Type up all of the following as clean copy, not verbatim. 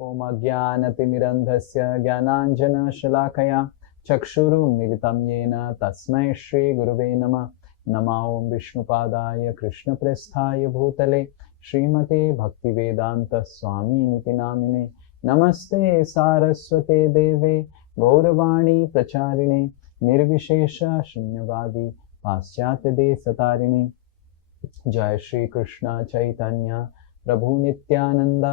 ओम अज्ञानतिमिरन्धस्य ज्ञानाञ्जनशलाकया चक्षुरुन्मिलितं येन तस्मै श्रीगुरुवे नमः। नमो ओं विष्णुपादाय कृष्णप्रेष्ठाय भूतले श्रीमते भक्तिवेदांत स्वामिनिति नामिने। नमस्ते सारस्वते देवे गौरवाणी प्रचारिणे निर्विशेष शून्यवादी पाश्चात्य देशतारिणे। जय श्री कृष्ण चैतन्य प्रभु नित्यानंद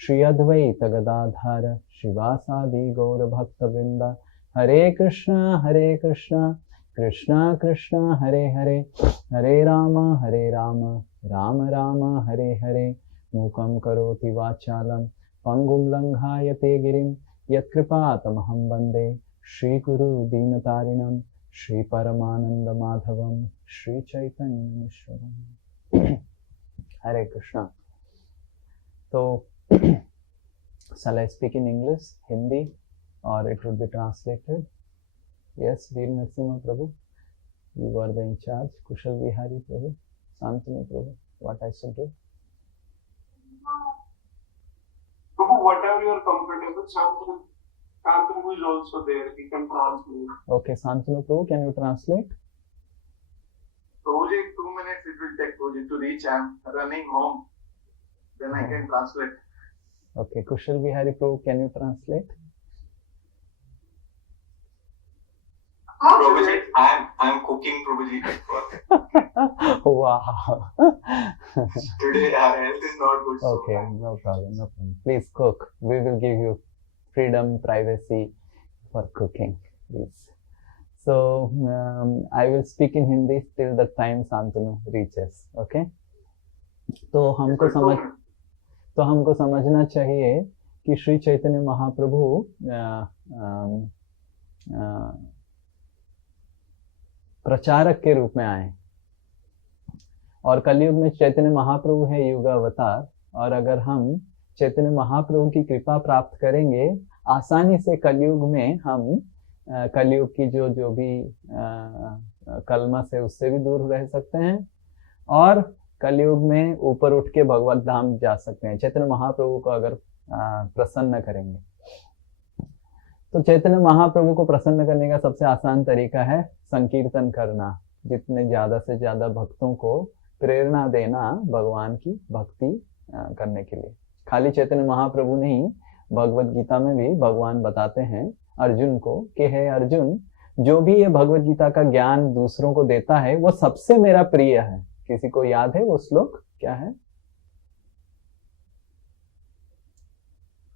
श्री अद्वैत गदाधर शिवासादि गौर भक्तवृंद। हरे कृष्णा कृष्णा कृष्णा हरे हरे, हरे राम राम राम हरे हरे। मूकं करोति वाचालं पंगुं लंघायते गिरिं यत्कृपातमहं वन्दे श्रीगुरु दीनतारिणं श्री परमानंद माधवं श्री चैतन्येश्वरम्। हरे कृष्णा। तो shall I speak in English, Hindi, or it would be translated? Yes, Veer Narasimha Prabhu, you are the in charge. Kushal Vihari Prabhu, Santanu Prabhu, what I should do? Prabhu, whatever you are comfortable, Santanu is also there. He can translate. Okay, Santanu Prabhu, can you translate? Prabhuji, 2 minutes it will take Prabhuji to reach. I am running home. Then I can translate. Okay, Kushal Vihari Prabhu, can you translate? Prabhuji, I am cooking, Prabhuji. Wow. Today our health is not good. Okay, no problem. Please cook. We will give you freedom, privacy for cooking, please. So I will speak in Hindi till the time Santanu reaches. Okay? तो हमको समझना चाहिए कि श्री चैतन्य महाप्रभु प्रचारक के रूप में आए और कलयुग में चैतन्य महाप्रभु है युग अवतार। और अगर हम चैतन्य महाप्रभु की कृपा प्राप्त करेंगे आसानी से कलयुग में हम कलयुग की जो भी कलमश है उससे भी दूर रह सकते हैं और कलयुग में ऊपर उठ के भगवत धाम जा सकते हैं चैतन्य महाप्रभु को अगर प्रसन्न करेंगे। तो चैतन्य महाप्रभु को प्रसन्न करने का सबसे आसान तरीका है संकीर्तन करना, जितने ज्यादा से ज्यादा भक्तों को प्रेरणा देना भगवान की भक्ति करने के लिए। खाली चैतन्य महाप्रभु नहीं, भगवत गीता में भी भगवान बताते हैं अर्जुन को कि हे अर्जुन, जो भी ये भगवत गीता का ज्ञान दूसरों को देता है वो सबसे मेरा प्रिय है। किसी को याद है वो श्लोक क्या है?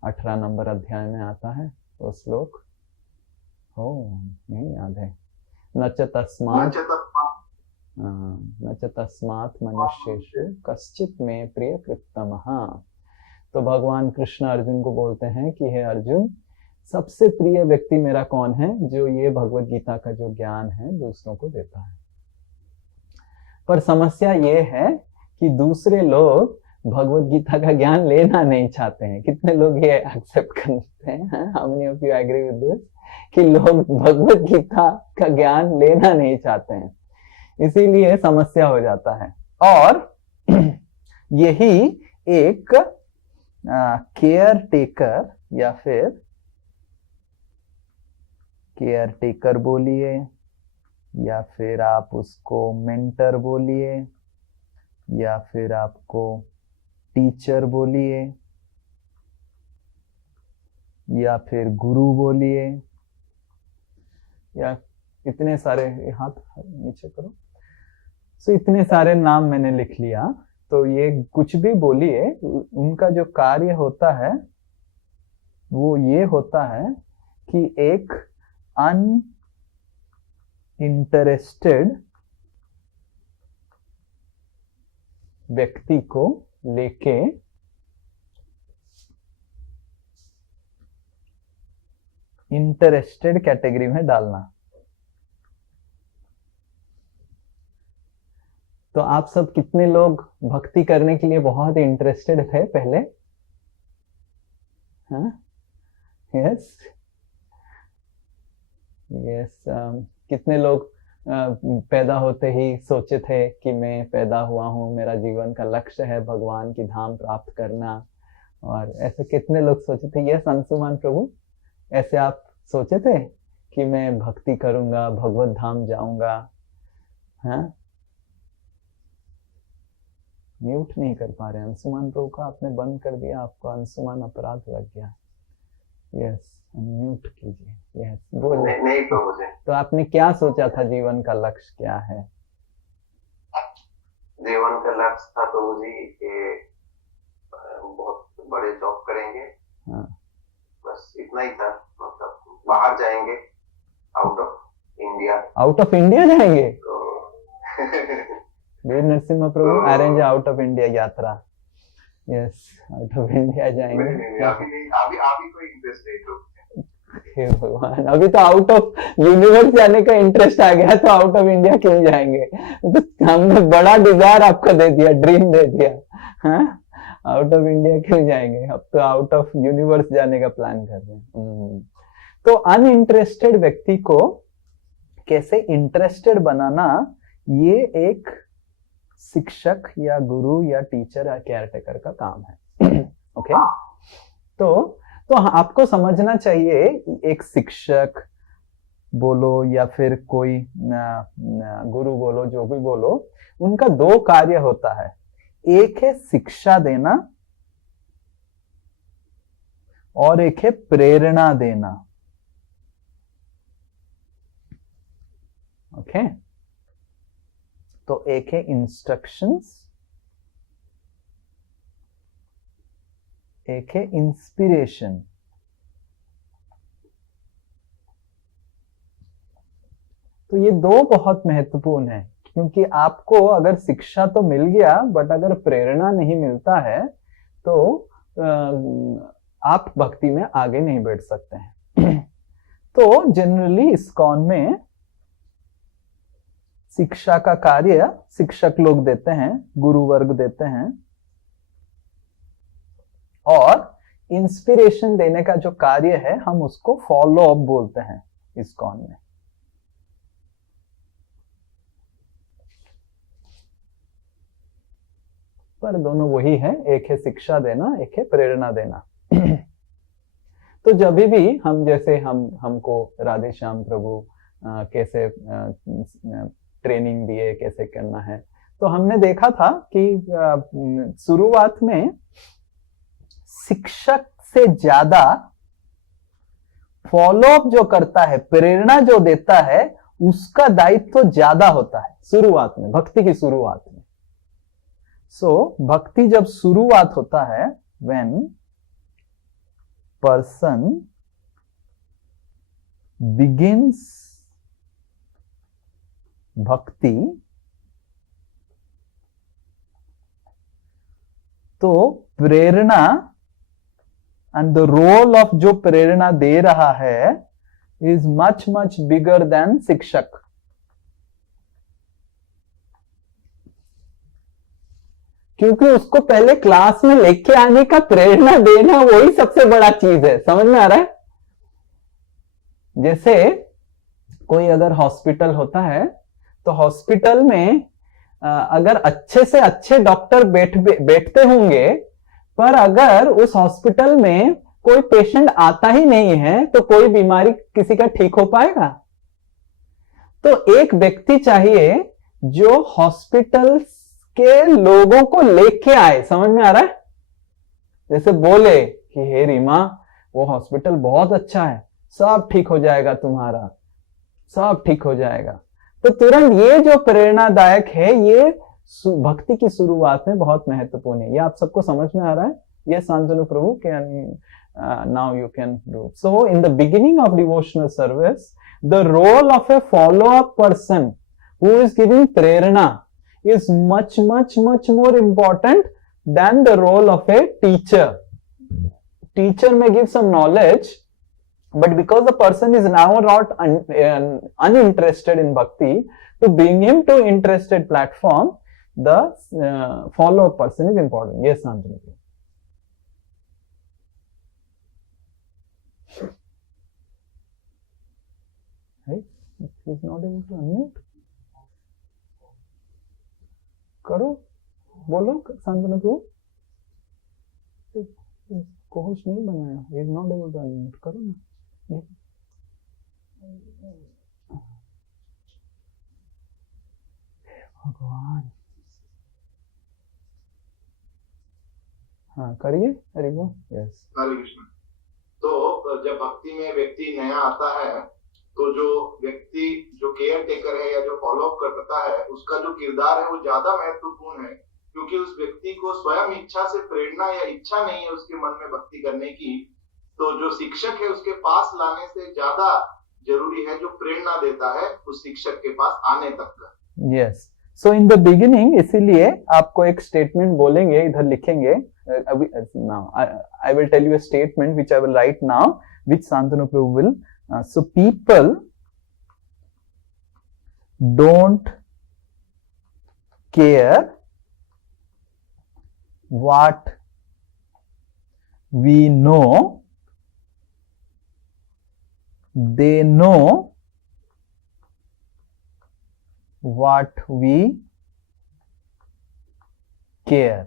18 नंबर अध्याय में आता है वो श्लोक। नहीं याद है। न च तस्मात् मनुष्येषु कश्चित् मे प्रिय कृत्तमः। तो भगवान कृष्ण अर्जुन को बोलते हैं कि हे अर्जुन, सबसे प्रिय व्यक्ति मेरा कौन है? जो ये भगवत गीता का जो ज्ञान है दूसरों को देता है। पर समस्या ये है कि दूसरे लोग भगवत गीता का ज्ञान लेना नहीं चाहते हैं। कितने लोग ये एक्सेप्ट करते हैं? How many of you agree with this कि लोग भगवत गीता का ज्ञान लेना नहीं चाहते हैं, इसीलिए समस्या हो जाता है। और यही एक केयर टेकर या फिर केयर टेकर बोलिए या फिर आप उसको मेंटर बोलिए या फिर आपको टीचर बोलिए या फिर गुरु बोलिए या इतने सारे, हाथ नीचे करो। सो इतने सारे नाम मैंने लिख लिया। तो ये कुछ भी बोलिए, उनका जो कार्य होता है वो ये होता है कि एक अनइंटरेस्टेड व्यक्ति को लेके इंटरेस्टेड कैटेगरी में डालना। तो आप सब कितने लोग भक्ति करने के लिए बहुत इंटरेस्टेड थे पहले? हाँ, यस यस। कितने लोग पैदा होते ही सोचे थे कि मैं पैदा हुआ हूँ, मेरा जीवन का लक्ष्य है भगवान की धाम प्राप्त करना, और ऐसे कितने लोग सोचे थे, यस अंशुमान प्रभु, ऐसे आप सोचे थे कि मैं भक्ति करूंगा, भगवत धाम जाऊंगा? हाँ, म्यूट नहीं कर पा रहे अंशुमान प्रभु का, आपने बंद कर दिया, आपको अंशुमान अपराध लग गया। यस, म्यूट कीजिए। यस, बोलिए। नहीं प्रभु जी। तो आपने क्या सोचा था, जीवन का लक्ष्य क्या है? जीवन का लक्ष्य था प्रभु जी कि बहुत बड़े जॉब करेंगे। हाँ, बस इतना ही था, मतलब बाहर जाएंगे, out of India. Out of India जाएंगे? तो वीर नरसिम्हा प्रभु अरेंज आउट ऑफ इंडिया यात्रा। यस, आउट ऑफ इंडिया जाएंगे। अभी कोई इंटरेस्ट नहीं प्रभु। हे भगवान, अभी तो आउट ऑफ यूनिवर्स जाने का इंटरेस्ट आ गया, तो आउट ऑफ इंडिया क्यों जाएंगे? तो हमने बड़ा डिजायर आपको दे दिया, ड्रीम दे दिया। हाँ, आउट ऑफ इंडिया क्यों जाएंगे? अब तो आउट ऑफ यूनिवर्स जाने का प्लान कर रहे हैं। तो अनइंटरेस्टेड व्यक्ति को कैसे इंटरेस्टेड बनाना, ये एक शिक्षक या गुरु या टीचर या केयरटेकर का काम है। ओके, तो आपको समझना चाहिए, एक शिक्षक बोलो या फिर कोई गुरु बोलो, जो भी बोलो, उनका दो कार्य होता है। एक है शिक्षा देना और एक है प्रेरणा देना। ओके, तो एक है इंस्ट्रक्शंस, एक है इंस्पिरेशन। तो ये दो बहुत महत्वपूर्ण है, क्योंकि आपको अगर शिक्षा तो मिल गया, बट अगर प्रेरणा नहीं मिलता है तो आप भक्ति में आगे नहीं बढ़ सकते हैं। तो जनरली इस्कॉन में शिक्षा का कार्य शिक्षक लोग देते हैं, गुरु वर्ग देते हैं, और इंस्पिरेशन देने का जो कार्य है हम उसको फॉलो अप बोलते हैं इस्कॉन में। पर दोनों वही है, एक है शिक्षा देना, एक है प्रेरणा देना। तो जब भी हम, जैसे हमको राधे श्याम प्रभु कैसे ट्रेनिंग दिए, कैसे करना है, तो हमने देखा था कि शुरुआत में शिक्षक से ज्यादा फॉलोअप जो करता है, प्रेरणा जो देता है, उसका दायित्व तो ज्यादा होता है शुरुआत में, भक्ति की शुरुआत में। भक्ति जब शुरुआत होता है, व्हेन पर्सन बिगिंस भक्ति, तो प्रेरणा एंड द रोल ऑफ जो प्रेरणा दे रहा है is much much bigger than शिक्षक। क्योंकि उसको पहले क्लास में लेके आने का, प्रेरणा देना, वही सबसे बड़ा चीज है। समझ में आ रहा है? जैसे कोई अगर हॉस्पिटल होता है, तो हॉस्पिटल में अगर अच्छे से अच्छे डॉक्टर बैठते होंगे, पर अगर उस हॉस्पिटल में कोई पेशेंट आता ही नहीं है, तो कोई बीमारी किसी का ठीक हो पाएगा? तो एक व्यक्ति चाहिए जो हॉस्पिटल के लोगों को लेके आए। समझ में आ रहा है? जैसे बोले कि हे रीमा, वो हॉस्पिटल बहुत अच्छा है, सब ठीक हो जाएगा, तुम्हारा सब ठीक हो जाएगा। तो तुरंत ये जो प्रेरणादायक है, ये भक्ति की शुरुआत में बहुत महत्वपूर्ण है। ये आप सबको समझ में आ रहा है? ये Shantanu Prabhu can now you can do. So in the beginning of devotional service, the role of a follow up person who is giving प्रेरणा is much more important than the role of a teacher. Teacher may give some knowledge, but because the person is now not uninterested in bhakti, to bring him to interested platform, the follow-up person is important. Yes, Santanu. Hey, he's not able to unmute. करो, बोलो शांतनु प्रभु। Cohost नहीं बनाया, is not able to unmute, करो ना ये। भगवान, हाँ करिए, हरि बोल। यस, हरे कृष्ण। तो जब भक्ति में व्यक्ति नया आता है तो जो व्यक्ति जो केयर टेकर है या जो फॉलो अप करता है उसका जो किरदार है वो ज्यादा महत्वपूर्ण है, क्योंकि उस व्यक्ति को स्वयं इच्छा से प्रेरणा या इच्छा नहीं है उसके मन में भक्ति करने की। तो जो शिक्षक है उसके पास लाने से ज्यादा जरूरी है जो प्रेरणा देता है उस शिक्षक के पास आने तक का। Yes. So in the beginning, इसीलिए आपको एक स्टेटमेंट बोलेंगे, इधर लिखेंगे अभी। Now I will tell you a statement which I will write now, which Shantanu प्रभु will. So people don't care what we know, they know what we care.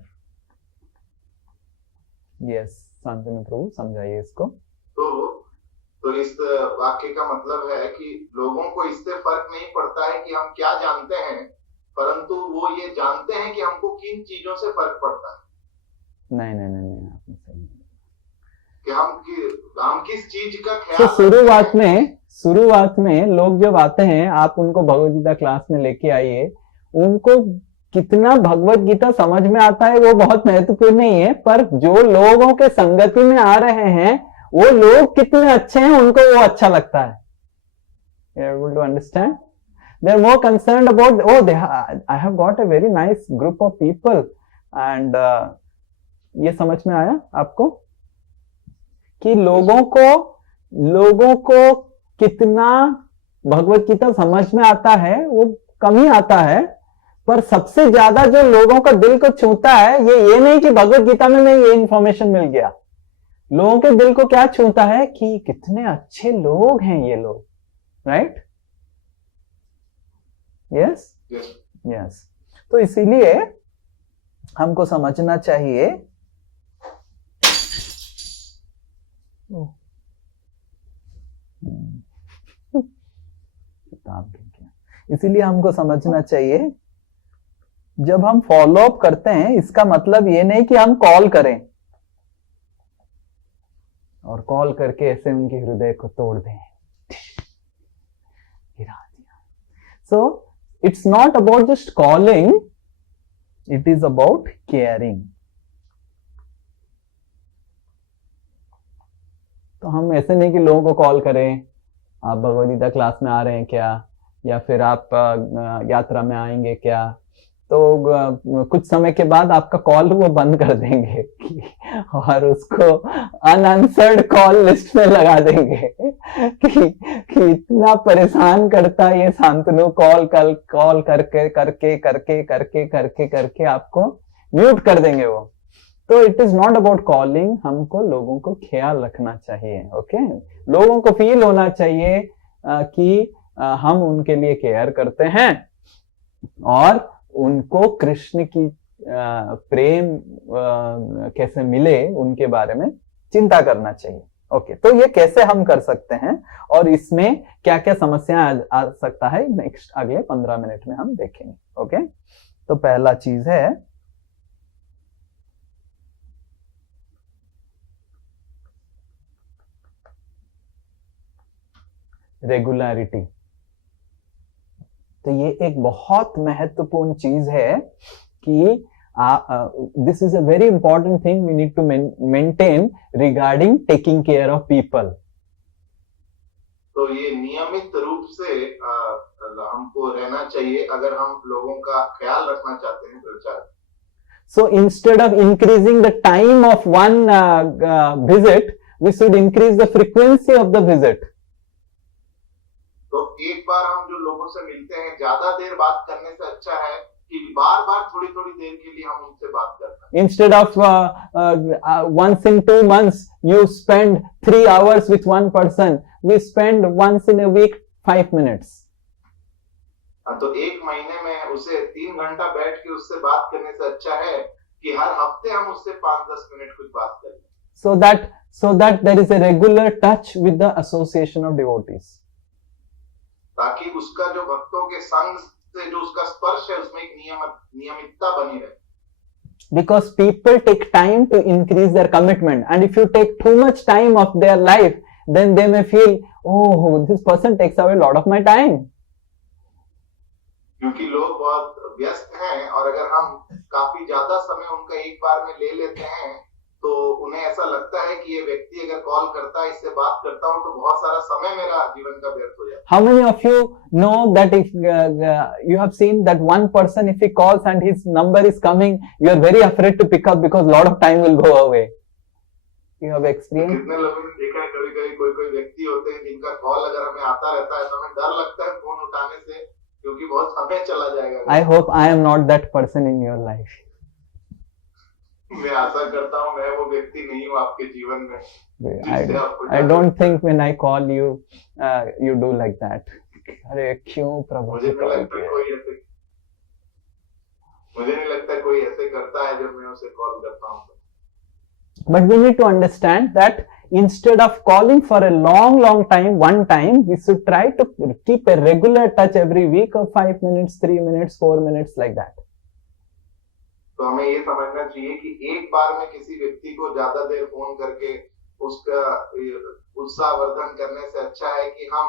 Yes, Shantanu Prabhu समझाइए इसको। तो इस वाक्य का मतलब है कि लोगों को इससे फर्क नहीं पड़ता है कि हम क्या जानते हैं, परंतु वो ये जानते हैं कि हमको किन चीजों से फर्क पड़ता है। नहीं नहीं नहीं नहीं, आपने सही कि हम किस चीज का ख्याल। शुरुआत में लोग जब आते हैं, आप उनको भगवद गीता क्लास में लेके आइए, उनको कितना भगवद गीता समझ में आता है वो बहुत महत्वपूर्ण नहीं है, पर जो लोगों के संगति में आ रहे हैं वो लोग कितने अच्छे हैं उनको वो अच्छा लगता है। You are able to understand? They are more concerned about, I have got a very nice group of people, and ये समझ में आया आपको कि लोगों को कितना भगवद गीता समझ में आता है, वो कम ही आता है, पर सबसे ज्यादा जो लोगों का दिल को छूता है, ये नहीं कि भगवद गीता में ये इंफॉर्मेशन मिल गया, लोगों के दिल को क्या छूता है कि कितने अच्छे लोग हैं ये लोग, राइट? Yes yes. तो इसीलिए हमको समझना चाहिए, इसीलिए हमको समझना चाहिए जब हम फॉलो अप करते हैं, इसका मतलब ये नहीं कि हम कॉल करें और कॉल करके ऐसे उनके हृदय को तोड़ दें, गिरा दिया। So it's not about just calling, it is about caring. तो हम ऐसे नहीं कि लोगों को कॉल करें, आप भगवद गीता क्लास में आ रहे हैं क्या, या फिर आप यात्रा में आएंगे क्या, तो कुछ समय के बाद आपका कॉल वो बंद कर देंगे और उसको अनआंसर्ड कॉल लिस्ट में लगा देंगे कि इतना परेशान करता है ये शांतनु, कॉल करके आपको म्यूट कर देंगे वो। तो it is not about calling, हमको लोगों को ख्याल रखना चाहिए। ओके, लोगों को फील होना चाहिए कि हम उनके लिए केयर करते हैं और उनको कृष्ण की प्रेम कैसे मिले उनके बारे में चिंता करना चाहिए। ओके, तो ये कैसे हम कर सकते हैं और इसमें क्या क्या समस्याएं आ सकता है, नेक्स्ट अगले 15 मिनट में हम देखेंगे। ओके, तो पहला चीज है रेगुलरिटी। तो ये एक बहुत महत्वपूर्ण चीज है कि this is a very important thing we need to maintain regarding taking care of people. तो ये नियमित रूप से हमको रहना चाहिए अगर हम लोगों का ख्याल रखना चाहते हैं प्रचार। So instead of increasing the time of one visit, we should increase the frequency of the visit. तो एक बार हम जो लोगों से मिलते हैं, ज्यादा देर बात करने से अच्छा है कि बार-बार थोड़ी-थोड़ी देर के लिए हम उनसे बात करते हैं। Instead of once in 2 months you spend 3 hours with one person, we spend once in a week 5 minutes. तो एक महीने में उसे 3 घंटा बैठ के उससे बात करने से अच्छा है कि हर हफ्ते हम उससे 5-10 मिनट कुछ बात करें। so that there is a regular touch with the association of devotees. ताकि उसका जो भक्तों के संग से जो उसका स्पर्श है उसमें एक नियमितता बनी रहे. Because people take time to increase their commitment, and if you take too much time of their life, then they may feel, oh, this person takes away a lot of my time. क्योंकि लोग बहुत व्यस्त हैं और अगर हम काफी ज्यादा समय उनका एक बार में ले लेते हैं तो उन्हें ऐसा लगता है कि ये व्यक्ति अगर कॉल करता है, इससे बात करता हूं तो बहुत सारा समय मेरा जीवन का व्यर्थ हो जाता है. How many of you know that if you have seen that one person, if he calls and his number is coming, you are very afraid to pick up because lot of time will go away. You have experienced? कितने लोगों ने देखा है कभी-कभी कोई व्यक्ति होते हैं जिनका कॉल अगर हमें आता रहता है तो हमें डर लगता है फोन उठाने से क्योंकि बहुत समय चला जाएगा. I hope I am not that person in your life. मैं आशा करता हूँ मैं वो व्यक्ति नहीं हूँ आपके जीवन में. I don't think when I call you, you do like that. अरे क्यों प्रभु? मुझे नहीं लगता कोई ऐसे करता है जब मैं उसे कॉल करता हूँ. But we need to understand that instead of calling for a long time, one time, we should try to keep a regular touch every week of 5 minutes, 3 minutes, 4 minutes, like that. तो हमें ये समझना चाहिए कि एक बार में किसी व्यक्ति को ज्यादा देर फोन करके उसका उत्साहवर्धन करने से अच्छा है कि हम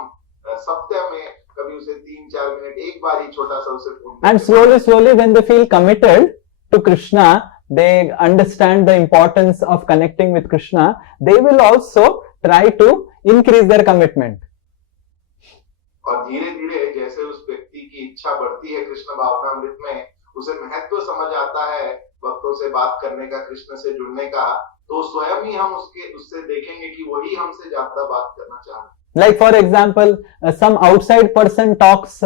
सप्ताह में कभी उसे 3-4 मिनट एक बार ही छोटा सा उसे phone. And slowly when they feel committed to Krishna, they understand the importance of connecting with Krishna, they will also try to increase their commitment. और धीरे-धीरे जैसे उस व्यक्ति की इच्छा बढ़ती है कृष्ण भावनामृत में, उसे महत्व समझ आता है भक्तों से बात करने का, कृष्ण से जुड़ने का, तो स्वयं ही हम उससे देखेंगे कि वही हमसे ज्यादा बात करना चाह रहे हैं. Like for example, some outside person talks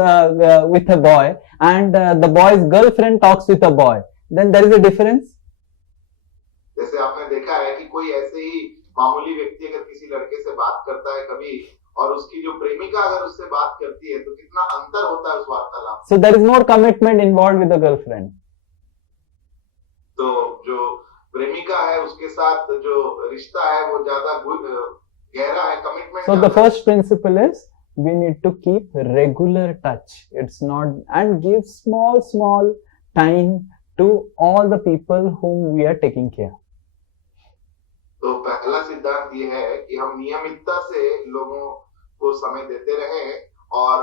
with a boy and the boy's girlfriend talks with a boy. Then there is a difference. जैसे आपने देखा है कि कोई ऐसे ही मामूली व्यक्ति अगर किसी लड़के से बात करता है कभी और उसकी जो प्रेमिका अगर उससे बात करती है तो कितना अंतर होता है उस वार्तालाप. So there is more commitment involved with the girlfriend. तो जो प्रेमिका है उसके साथ जो रिश्ता है वो ज्यादा गहरा है, commitment. So the first principle is we need to keep regular touch. It's not, and give small time to all the people whom we are taking care. तो पहला सिद्धांत ये है कि हम नियमितता से लोगों को समय देते रहें और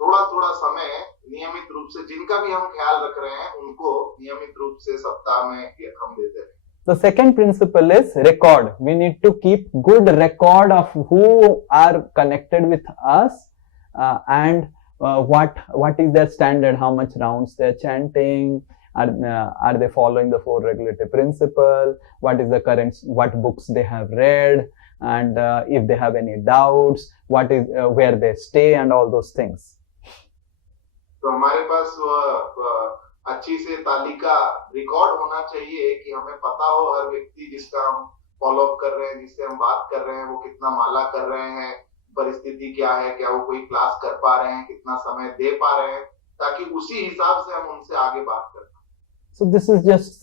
थोड़ा समय नियमित रूप से जिनका भी हम ख्याल रख रहे हैं उनको नियमित रूप से सप्ताह में हम देते रहें. The second principle is record. We need to keep good record of who are connected with us and what is their standard, how much rounds they are chanting, are they following the 4 regulative principle, what is the current, what books they have read, and if they have any doubts, what is where they stay, and all those things. तो हमारे पास अच्छी से तालिका record होना चाहिए कि हमें पता हो हर व्यक्ति जिसका हम फॉलो अप कर रहे हैं, जिससे हम बात कर रहे हैं, वो कितना माला कर रहे हैं, परिस्थिति क्या है, क्या वो कोई क्लास कर पा रहे हैं, कितना समय दे पा रहे हैं, ताकि उसी हिसाब से हम उनसे आगे बात कर पाए. So this is just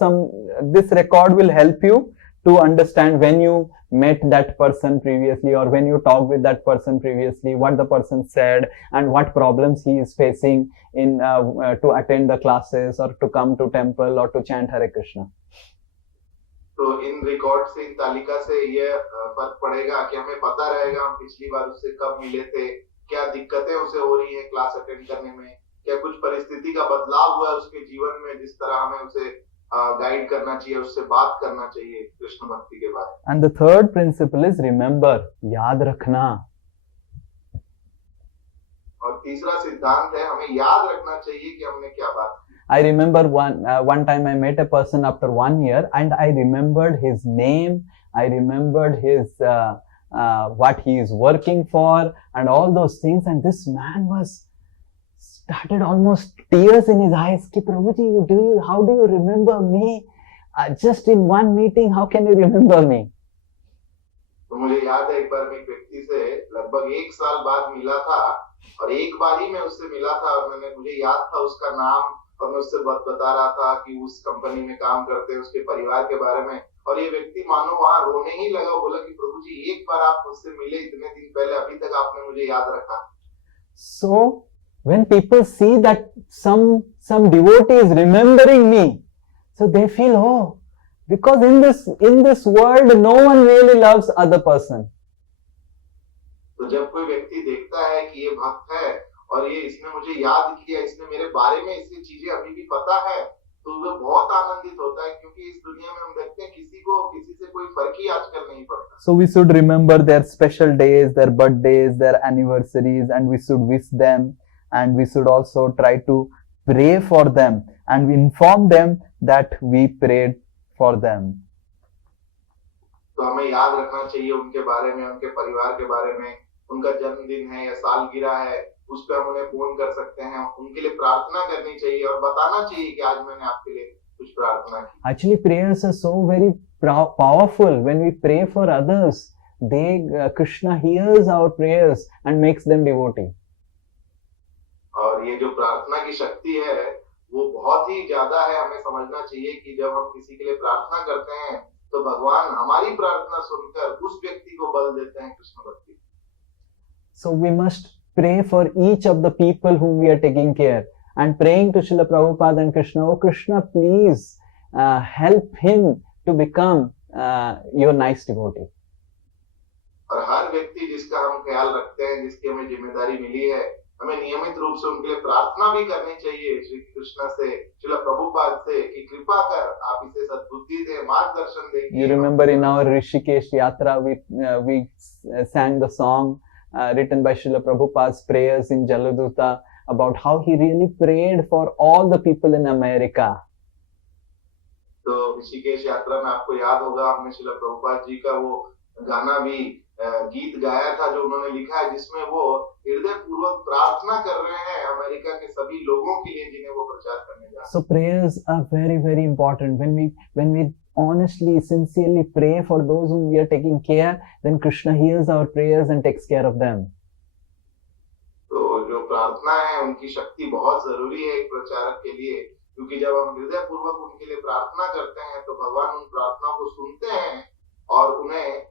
this record will help you to understand when you met that person previously or when you talked with that person previously, what the person said and what problems he is facing in to attend the classes or to come to temple or to chant Hare Krishna. तो in record से, इन तालिका से ये फर्क पड़ेगा कि हमें पता रहेगा हम पिछली बार उससे कब मिले थे, क्या दिक्कतें उसे हो रही हैं क्लास अटेंड करने में, क्या कुछ परिस्थिति का बदलाव हुआ है उसके जीवन में जिस तरह हमें उसे गाइड करना चाहिए, उससे बात करना चाहिए कृष्ण भक्ति के बारे में. And the third principle is remember, याद रखना. और तीसरा सिद्धांत है हमें याद रखना चाहिए कि हमने क्या बात की. I remember one time I met a person after 1 year and I remembered his name, I remembered his what he is working for and all those things, and this man started almost tears in his eyes कि प्रभु जी, how do you remember me? Just in one meeting, how can you remember me? तो मुझे याद है एक बार मैं एक व्यक्ति से लगभग 1 साल बाद मिला था और एक बार ही मैं उससे मिला था और मुझे याद था उसका नाम और मैं उससे बता रहा था कि उस कंपनी में काम करते हैं, उसके परिवार के बारे में, और ये व्यक्ति मानो वहां रोने ही लगा, बोला कि प्रभु जी एक बार आप मुझसे मिले इतने दिन पहले, अभी तक आपने मुझे याद रखा। So when people see that some devotee is remembering me, so they feel, oh, because in this world no one really loves other person. तो जब कोई व्यक्ति देखता है कि ये भक्त है और ये इसने मुझे याद किया, इसने मेरे बारे में इसकी चीजें अभी भी पता है, तो वह बहुत आनंदित होता है, क्योंकि इस दुनिया में हम देखते हैं किसी को किसी से कोई फर्क ही आजकल नहीं पड़ता। So we should remember their special days, their birthdays, their anniversaries, and we should wish them, and we should also try to pray for them, and we inform them that we prayed for them. तो हमें याद रखना चाहिए उनके बारे में, उनके परिवार के बारे में, उनका जन्मदिन है या सालगिरह है, उस पर हम उन्हें फोन कर सकते हैं, उनके लिए प्रार्थना करनी चाहिए और बताना चाहिए कि आज मैंने आपके लिए कुछ प्रार्थना की। Actually, prayers are so very powerful. When we pray for others, Krishna hears our prayers and makes them devotee. और ये जो प्रार्थना की शक्ति है वो बहुत ही ज्यादा है। हमें समझना चाहिए कि जब हम किसी के लिए प्रार्थना करते हैं तो भगवान हमारी प्रार्थना सुनकर उस व्यक्ति को बल देते हैं कृष्ण भक्ति। So we must pray for each of the people whom we are taking care, and praying to Srila Prabhupada and Krishna, oh Krishna, please help him to become your nice devotee. और हर व्यक्ति जिसका हम ख्याल रखते हैं, जिसकी हमें जिम्मेदारी मिली है, हमें नियमित रूप से उनके लिए प्रार्थना भी करनी चाहिए श्री कृष्ण से, श्रील प्रभुपाद से, कि कृपा कर आप इसे सद्बुद्धि दें, मार्गदर्शन दें। You remember in our Rishikesh Yatra we sang the song written by Srila Prabhupada's prayers in Jaladuta about how he really prayed for all the people in America. तो ऋषिकेश यात्रा में आपको याद होगा हमने श्रील प्रभुपाद जी का वो गाना भी गीत गाया था जो उन्होंने लिखा है, जिसमें वो हृदय पूर्वक प्रार्थना कर रहे हैं अमेरिका के सभी लोगों के लिए जिन्हें वो प्रचार करने जा रहे हैं। So prayers are very, very important. When we honestly, sincerely pray for those whom we are taking care, then Krishna hears our prayers and takes care of them. तो जो प्रार्थना है उनकी शक्ति बहुत जरूरी है एक प्रचारक के लिए, क्योंकि जब हम हृदय पूर्वक उनके लिए प्रार्थना करते हैं तो भगवान उन प्रार्थनाओं को सुनते हैं और उन्हें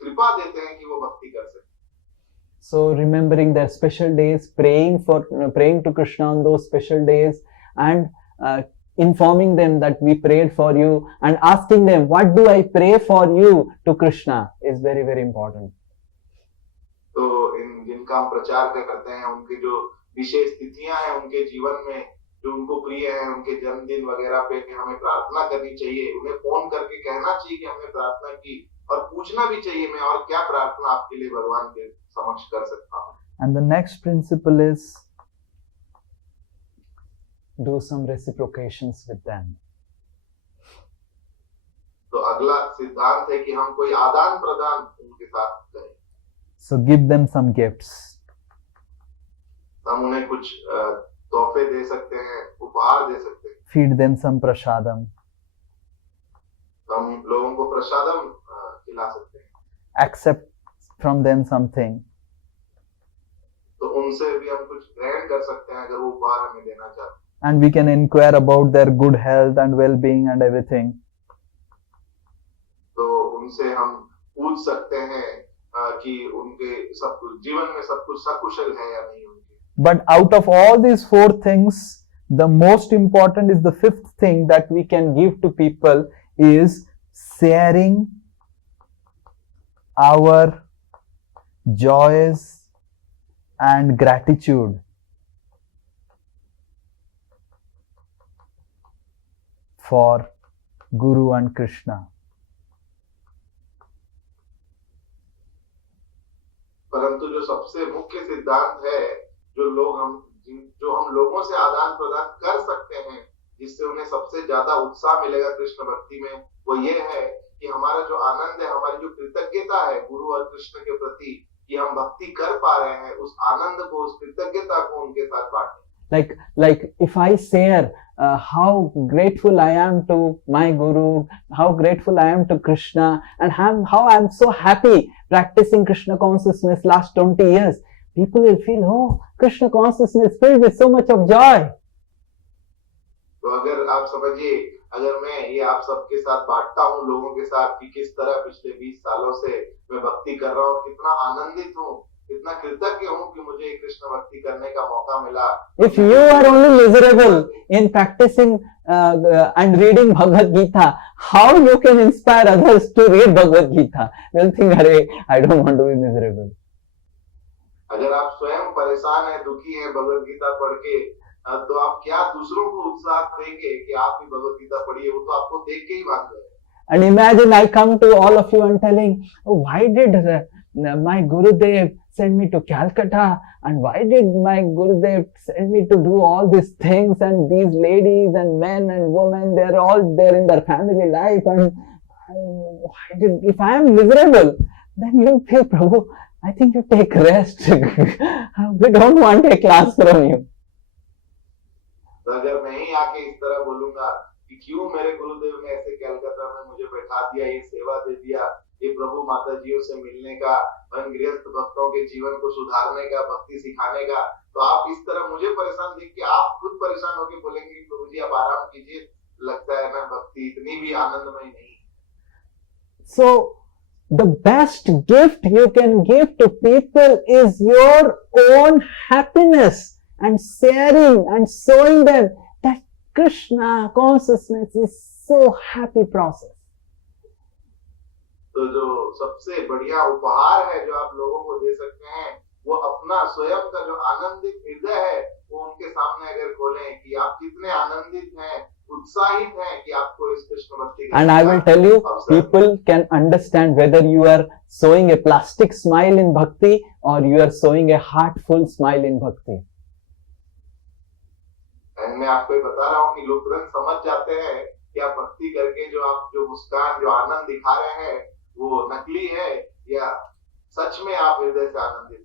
कृपा देते हैं कि वो भक्ति कर सकें। So remembering their special days, praying to Krishna on those special days, and informing them that we prayed for you, and asking them, what do I pray for you to Krishna, is very, very important. तो इन जिनका हम प्रचार करते हैं उनकी जो विशेष तिथियां हैं उनके जीवन में जो उनको प्रिय है, उनके जन्मदिन वगैरह पे हमें प्रार्थना करनी चाहिए, उन्हें फोन करके कहना चाहिए कि हमने प्रार्थना की, और पूछना भी चाहिए मैं और क्या प्रार्थना आपके लिए भगवान के समक्ष कर सकता हूँ। And the next principle is do some reciprocations with them. तो अगला सिद्धांत है कि हम कोई आदान प्रदान उनके साथ करें। So give them some gifts. हम उन्हें कुछ तोहफे दे सकते हैं, उपहार दे सकते हैं। Feed them some prasadam. हम लोगों को प्रसादम खिला सकते हैं। Accept from them something. तो उनसे भी हम कुछ ग्रहण कर सकते हैं अगर वो उपहार हमें देना चाहते हैं। And we can inquire about their good health and well-being and everything. तो उनसे हम पूछ सकते हैं कि उनके सब कुछ जीवन में सब कुछ सकुशल है या नहीं उनके। But out of all these four things, the most important is the fifth thing that we can give to people is sharing our joys and gratitude for Guru and Krishna. परंतु जो सबसे मुख्य सिद्धांत है जो हम लोगों से आदान प्रदान कर सकते हैं जिससे उन्हें सबसे ज्यादा उत्साह मिलेगा कृष्ण भक्ति में, वो ये है कि हमारा जो आनंद है, हमारी जो कृतज्ञता है गुरु और कृष्ण के प्रति कि हम भक्ति कर पा रहे हैं, उस आनंद को, उस कृतज्ञता को उनके साथ बांटें। Like if I share how grateful I am to my Guru, how grateful I am to Krishna, and how I am so happy practicing Krishna consciousness last 20 years, people will feel, oh, Krishna consciousness filled with so much of joy. तो अगर आप समझिए अगर मैं ये आप सबके साथ बांटता हूँ लोगों के साथ कि किस तरह पिछले 20 सालों से मैं भक्ति कर रहा हूँ, कितना आनंदित हूँ, कितना कृतज्ञ हूँ कि मुझे कृष्ण भक्ति करने का मौका मिला। If you are only miserable in practicing and reading Bhagavad Gita, how you can inspire others to read Bhagavad Gita? They'll think, "Arey, I don't want to be miserable." अगर आप स्वयं परेशान है, दुखी है भगवत गीता पढ़ के, तो आप क्या दूसरों को उत्साह देंगे कि आप भी भगवत गीता पढ़िए? वो तो आपको देख के ही भाग गए। And imagine I come to all of you and telling, "Oh, why did my Gurudev send me to Calcutta? And why did my Gurudev send me to do all these things? And these ladies and men and women, they're all there in their family life. And if I am miserable, then you feel, Prabhu, I think you take rest. We don't want a class from you." तो अगर मैं ही आके इस तरह बोलूंगा कि क्यों मेरे गुरुदेव ने ऐसे कलकत्ता में मुझे बैठा दिया, ये सेवा दे दिया, ये प्रभु माता जियों से मिलने का, गृहस्थ भक्तों के जीवन को सुधारने का, भक्ति सिखाने का, तो आप इस तरह मुझे परेशान देख के आप खुद परेशान होकर बोलेंगे प्रभु जी आप आराम कीजिए, लगता है ना भक्ति इतनी भी आनंदमय नहीं। So the best gift you can give to people is your own happiness and sharing and showing them that Krishna consciousness is so happy process. तो जो सबसे बढ़िया उपहार है जो आप लोगों को दे सकते हैं, वो अपना स्वयं का जो आनंदित हृदय है वो उनके सामने अगर खोलें कि आप कितने आनंदित हैं, उत्साहित हैं कि आपको इस कृष्ण भक्ति। And I will tell you, people can understand whether you are showing a plastic smile in bhakti or you are showing a heartful smile in bhakti. मैं आपको ये बता रहा हूँ कि लोग तुरंत समझ जाते हैं कि आप भक्ति करके जो आप जो मुस्कान जो आनंद दिखा रहे हैं वो नकली है या सच में आप हृदय से आनंदित।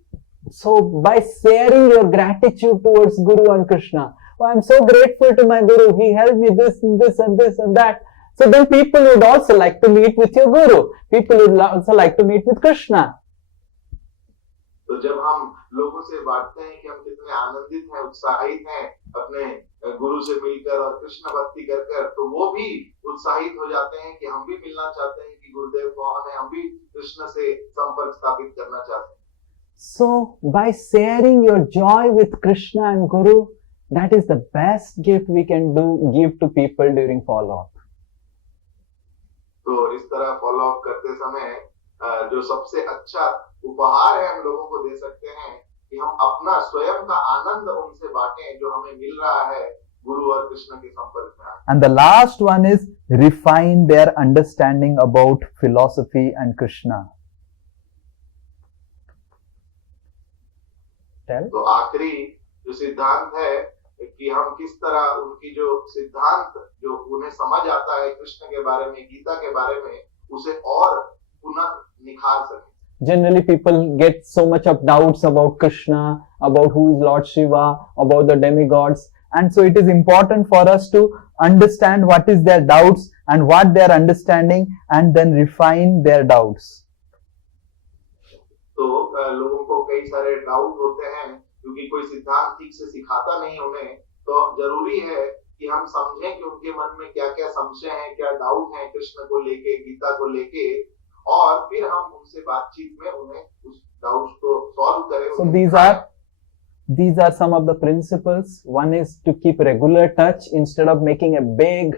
So by sharing your gratitude towards Guru and Krishna, oh, I'm so grateful to my Guru, he helped me this and this and this and that. So then people would also like to meet with your Guru. People would also like to meet with Krishna. तो जब हम लोगों से बांटते हैं कि हम कितने आनंदित हैं, उत्साहित हैं अपने गुरु से मिलकर और कृष्ण भक्ति कर कर, तो वो भी उत्साहित हो जाते हैं कि हम भी मिलना चाहते हैं कि गुरुदेव कौन है, हम भी कृष्ण से संपर्क स्थापित करना चाहते हैं। So by sharing your joy with Krishna and Guru, that is the best gift we can give to people during follow-up. तो इस तरह फॉलो-अप करते समय जो सबसे अच्छा उपहार है हम लोगों को दे सकते हैं कि हम अपना स्वयं का आनंद उनसे बांटें जो हमें मिल रहा है गुरु और कृष्ण के संपर्क में। And the last one is refine their understanding about philosophy and Krishna. तो आखिरी जो सिद्धांत है कि हम किस तरह उनकी जो सिद्धांत जो उन्हें समझ आता है कृष्ण के बारे में, गीता के बारे में, उसे और पुनः निखार सकें। Generally, people get so much of doubts about Krishna, about who is Lord Shiva, about the demigods. And so it is important for us to understand what is their doubts and what they are understanding and then refine their doubts. तो लोगों को कई सारे doubt होते हैं क्योंकि कोई सिद्धांत ठीक से सिखाता नहीं उन्हें, तो जरूरी है कि हम समझें कि उनके मन में क्या क्या संशय हैं, क्या डाउट हैं कृष्ण को लेके, गीता को लेके, और फिर हम उनसे बातचीत में उन्हें उस डाउट्स को सॉल्व करें। So these are some of the principles. One is to keep regular touch instead of making a big,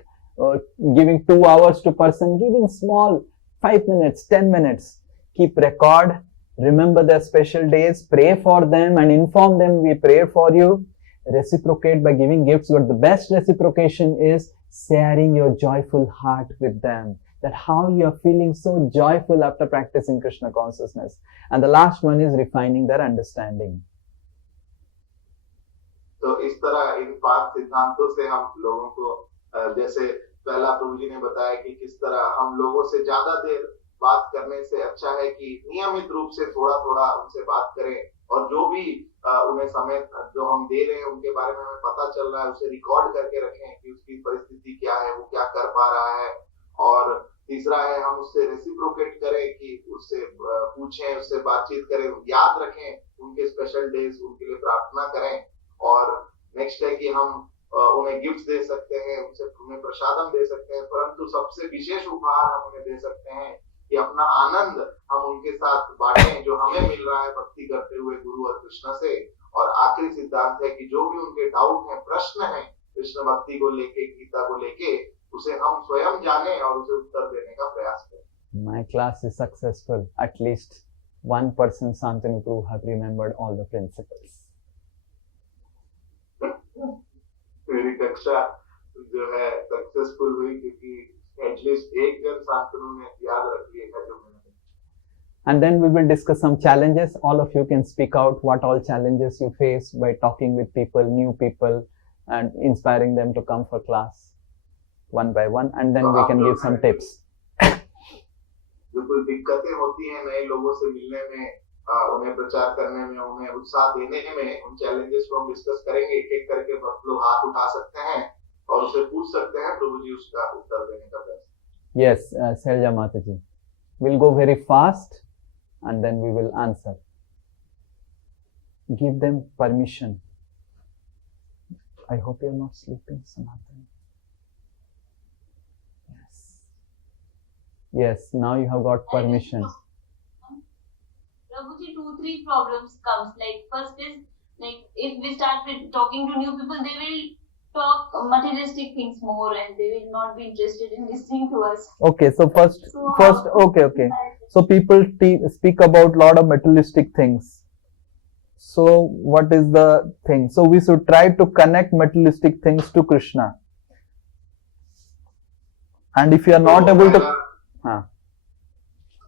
giving 2 hours to person, giving small 5 minutes, 10 minutes. Keep record, remember their special days, pray for them and inform them we pray for you. Reciprocate by giving gifts, but the best reciprocation is sharing your joyful heart with them. That how you are feeling so joyful after practicing Krishna consciousness. And the last one is refining their understanding. तो इस तरह इन 5 सिद्धांतों से हम लोगों को, जैसे पहला प्रभु जी ने बताया कि किस तरह हम लोगों से ज्यादा देर बात करने से अच्छा है कि नियमित रूप से थोड़ा थोड़ा उनसे बात करें, और जो भी उन्हें समय जो हम दे रहे हैं उनके बारे में हमें पता चल रहा है उसे रिकॉर्ड करके रखें कि उसकी परिस्थिति क्या है, वो क्या कर पा रहा है। और तीसरा है हम उससे रेसिप्रोकेट करें कि उससे पूछें, उससे बातचीत करें, याद रखें उनके स्पेशल डेज, उनके लिए प्रार्थना करें। और नेक्स्ट है कि हम उन्हें गिफ्ट दे सकते हैं, उन्हें प्रसादम दे सकते हैं, परंतु सबसे विशेष उपहार हम उन्हें दे सकते हैं कि अपना आनंद हम उनके साथ बांटें जो हमें मिल रहा है भक्ति करते हुए गुरु और कृष्ण से। और आखिरी सिद्धांत है कि जो भी उनके डाउट है, प्रश्न है कृष्ण भक्ति को लेके, गीता को लेके, उसे हम स्वयं जाने और उसे उत्तर देने का प्रयास करें। My class is successful. At least one person, Shantanu Prabhu, have remembered all the principles. मेरी कक्षा जो है सक्सेसफुल हुई क्योंकि एटलीस्ट एक जन शांतनु ने याद रख लिया था जो मैंने। And then we will discuss some challenges. All of you can speak out what all challenges you face by talking with people, new people, and inspiring them to come for class one by one. And then we can give some tips. जो कुछ दिक्कतें होती हैं नए लोगों से मिलने में, उन्हें प्रचार करने में, उन्हें उत्साह देने में, उन चैलेंजेस को हम डिस्कस करेंगे। एक एक करके भक्त लोग हाथ उठा सकते हैं और उसे पूछ सकते हैं, प्रभु जी उसका उत्तर देने का प्रयास। Yes, Selja Mataji. We'll go very fast and then we will answer. Give them permission. I hope you're not sleeping, Sanatan. Yes, now you have got permission. Prabhuji, 2-3 problems comes. Like first is like if we start with talking to new people, they will talk materialistic things more, and they will not be interested in listening to us. Okay, so first, okay. So people speak about lot of materialistic things. So what is the thing? So we should try to connect materialistic things to Krishna. And if you are not able to,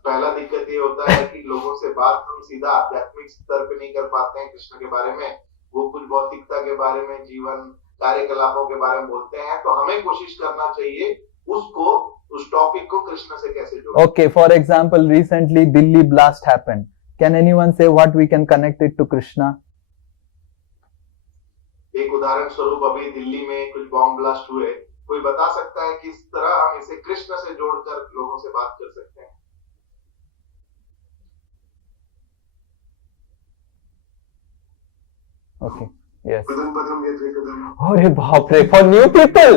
पहला दिक्कत ये होता है कि लोगों से बात हम सीधा आध्यात्मिक स्तर पे नहीं कर पाते हैं कृष्ण के बारे में। वो कुछ भौतिकता के बारे में, जीवन कार्यकलापों के बारे में बोलते हैं, तो हमें कोशिश करना चाहिए उसको, उस टॉपिक को कृष्ण से कैसे जोड़ें। Okay, for example, recently Delhi blast happened. Can anyone say what we can connect it to Krishna? एक उदाहरण स्वरूप अभी दिल्ली में कुछ बॉम्ब ब्लास्ट हुए, कोई बता सकता है किस तरह हम इसे कृष्ण से जोड़कर लोगों से बात कर सकते हैं? Okay, yes. अरे बाप रे, for new people.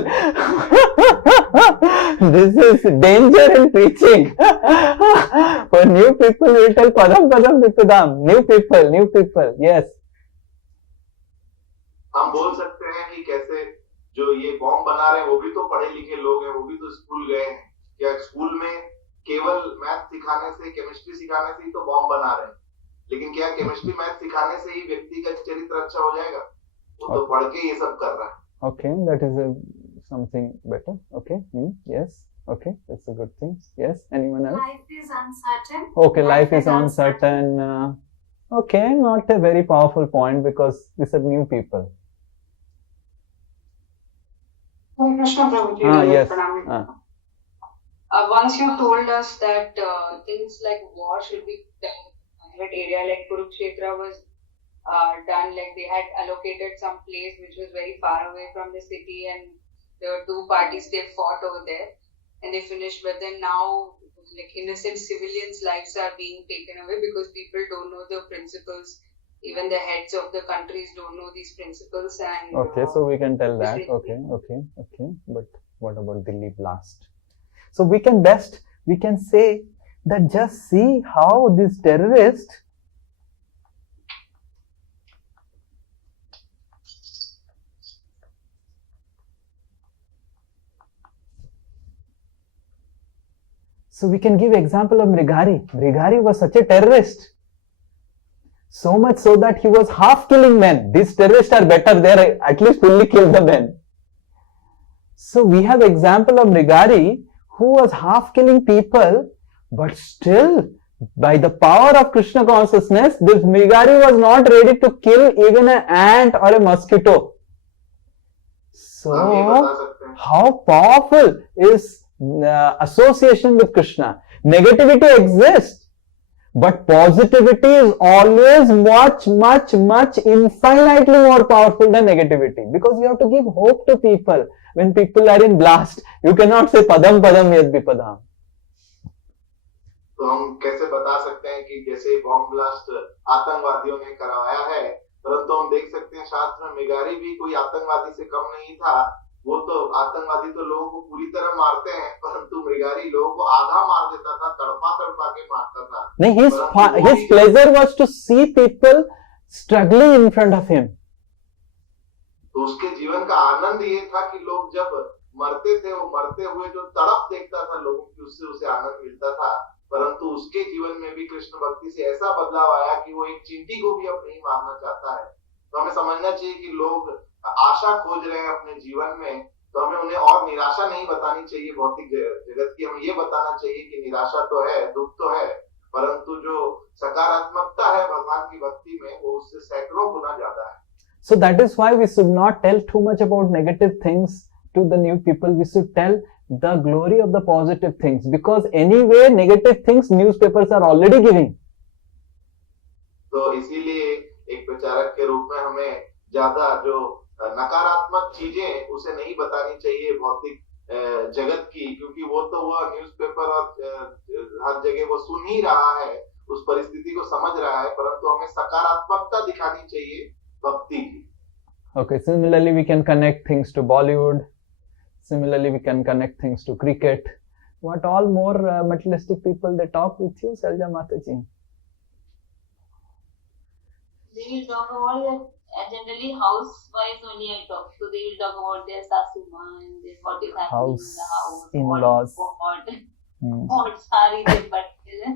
This is danger in preaching. For new people, we tell Padam Padam Vipadam. New people, yes. हम बोल सकते हैं कि कैसे जो ये बॉम्ब बना रहे हैं वो भी तो पढ़े लिखे लोग हैं, वो भी तो स्कूल गए हैं। क्या स्कूल में केवल मैथ सिखाने से, केमिस्ट्री सिखाने से ही तो बॉम्ब बना रहे हैं? लेकिन क्या केमिस्ट्री मैथ सिखाने से ही व्यक्ति का चरित्र अच्छा हो जाएगा? वो तो पढ़ के ये सब कर रहा है। Okay, that is something better. Okay, yes. Okay, that's a good thing. Yes, anyone else? Life is uncertain. Okay, life is uncertain. Okay, not a very powerful point because these are new people. Krishna Prabhuji. Yes. Once you told us that things like war should be done in private area, like Kurukshetra was done, like they had allocated some place which was very far away from the city, and there were two parties, they fought over there and they finished. But then now, like innocent civilians' lives are being taken away because people don't know the principles. Even the heads of the countries don't know these principles. And okay, so we can tell that. Okay. But what about Delhi blast? So we can say that just see how this terrorist So we can give example of Mrigari. Mrigari was such a terrorist. So much so that he was half killing men. These terrorists are better, they at least fully kill the men. So we have example of Mrigari who was half killing people, but still by the power of Krishna consciousness, this Mrigari was not ready to kill even an ant or a mosquito. So how powerful is association with Krishna? Negativity exists, but positivity is always much infinitely more powerful than negativity, because you have to give hope to people. When people are in blast, you cannot say padam padam yad vipadam. तो हम कैसे बता सकते हैं कि जैसे bomb blast आतंकवादियों ने करवाया है, परंतु हम देख सकते हैं शास्त्र में मिगारी भी कोई आतंकवादी से कम नहीं था। वो तो आतंकवादी तो लोगों को पूरी तरह मारते हैं, परंतु मृगारी लोगों को आधा मार देता था, तड़पा तड़पा के मारता था। नहीं, his pleasure was to see people struggling in front of him. तो उसके जीवन का आनंद ये था कि लोग जब मरते थे, वो मरते हुए जो तड़प देखता था लोगों की, उससे उसे आनंद मिलता था। परंतु उसके जीवन में भी कृष्ण भक्ति से ऐसा बदलाव आया कि वो एक चींटी को भी अब नहीं मारना चाहता है। तो हमें समझना चाहिए कि लोग आशा खोज रहे हैं अपने जीवन में, तो हमें उन्हें और निराशा नहीं बतानी चाहिए भौतिक जगत की। हमें ये बताना चाहिए कि निराशा तो है, दुख तो है, परंतु जो सकारात्मकता है भगवान की भक्ति में, वो उससे सैकड़ों गुना ज्यादा है। So that is why we should not tell too much about negative things to the new people. We should tell the glory of the positive things, because anyway negative things newspapers are already giving. तो इसीलिए एक प्रचारक के रूप में हमें ज्यादा जो नकारात्मक चीजें उसे नहीं बतानी चाहिए भौतिक जगत की, क्योंकि वो तो वह न्यूज़पेपर और हर जगह वो सुन ही रहा है, उस परिस्थिति को समझ रहा है, परंतु हमें सकारात्मकता दिखानी चाहिए भक्ति की। Okay, similarly we can connect things to Bollywood. Similarly we can connect things to cricket. What all more materialistic people they talk with you, Salja Mataji? They will talk about their, generally housewives only I talk. So they will talk about their sasuma and their, what is happening in the house, in-laws. what sari they but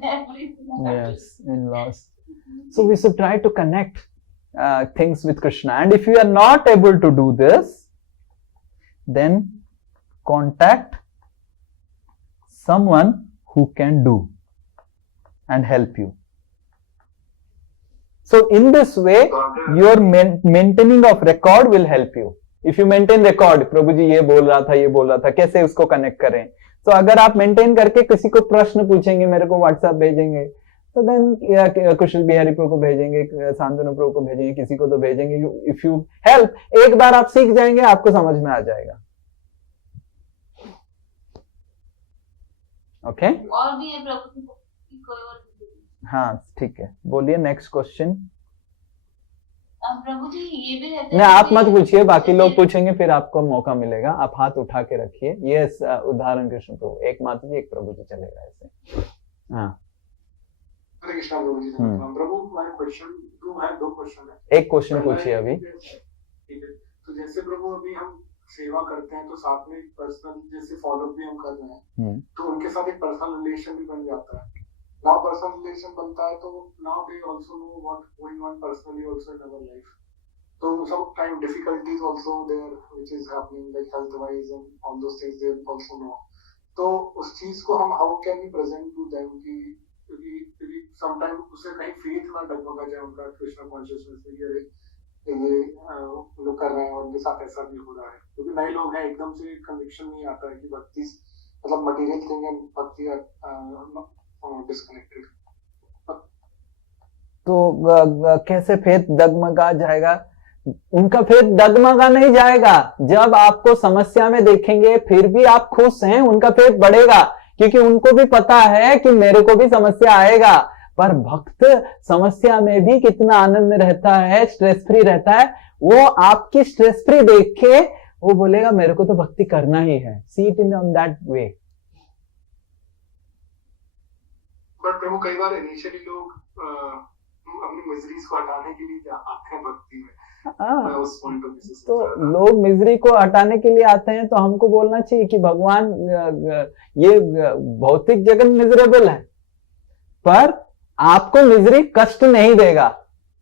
everything. Yes, in-laws. So we should try to connect things with Krishna, and if you are not able to do this, then contact someone who can do and help you. So in this way your maintaining of record will help you. If you maintain record, प्रभु जी ये बोल रहा था, कैसे उसको connect करें। तो अगर आप मेंटेन करके किसी को प्रश्न पूछेंगे, मेरे को व्हाट्सएप भेजेंगे, तो देन कुशल बिहारी प्रभु को भेजेंगे, शांतनु प्रभु को भेजेंगे, किसी को तो भेजेंगे। इफ यू हेल्प, एक बार आप सीख जाएंगे, आपको समझ में आ जाएगा। ओके, और भी है प्रभु, कोई और? हाँ ठीक है, बोलिए नेक्स्ट क्वेश्चन। प्रभु जी ये भी रहता है, नहीं आप मत पूछिए, बाकी लोग पूछेंगे, फिर आपको मौका मिलेगा। आप हाथ उठा के रखिए। ये उदाहरण कृष्ण प्रभु, एक माता जी एक प्रभु जी, चलेगा ऐसे। हाँ हरे कृष्णा प्रभु जी। प्रभु माय क्वेश्चन टू है, दो क्वेश्चन है। एक क्वेश्चन पूछिए अभी। ठीक है, तो जैसे प्रभु अभी हम सेवा करते हैं तो साथ में पर्सनल जैसे फॉलो भी हम कर रहे हैं, तो उनके साथ एक पर्सनल रिलेशन भी बन जाता है। नाउ पर्सनल रिलेशन बनता है तो now they also know what going on personally also in our life. तो some time difficulties also there which is happening like health wise and all those things they also know. तो उस चीज को हम how can we present to them कि क्योंकि some time उसे कहीं फेथ ना डगमगा जाए उनका कृष्ण कॉन्शियसनेस में, ये लोग कर रहे हैं और उनके साथ ऐसा भी हो रहा है, क्योंकि नए लोग हैं, एकदम से कन्विक्शन नहीं आता है कि भक्ति मतलब मटेरियल थिंग एंड भक्ति आर डिस्कनेक्टेड। तो कैसे फेथ डगमगा जाएगा? उनका फेथ डगमगा नहीं जाएगा। जब आपको समस्या में देखेंगे फिर भी आप खुश हैं, उनका फेथ बढ़ेगा, क्योंकि उनको भी पता है कि मेरे को भी समस्या आएगा। पर भक्त समस्या में भी कितना आनंद में रहता है, स्ट्रेस फ्री रहता है। वो आपकी स्ट्रेस फ्री देख के वो बोलेगा मेरे को तो भक्ति करना ही है। See it in on that way. But Prabhu कई बार इनिशियली लोग अपनी मिजरीज को हटाने के लिए आते हैं भक्ति में। उस पॉइंट ऑफ व्यू से तो लोग मिजरी को हटाने के लिए आते हैं, तो हमको बोलना चाहिए कि भगवान ये भौतिक जगत मिजरेबल है, पर आपको मिजरी कष्ट नहीं देगा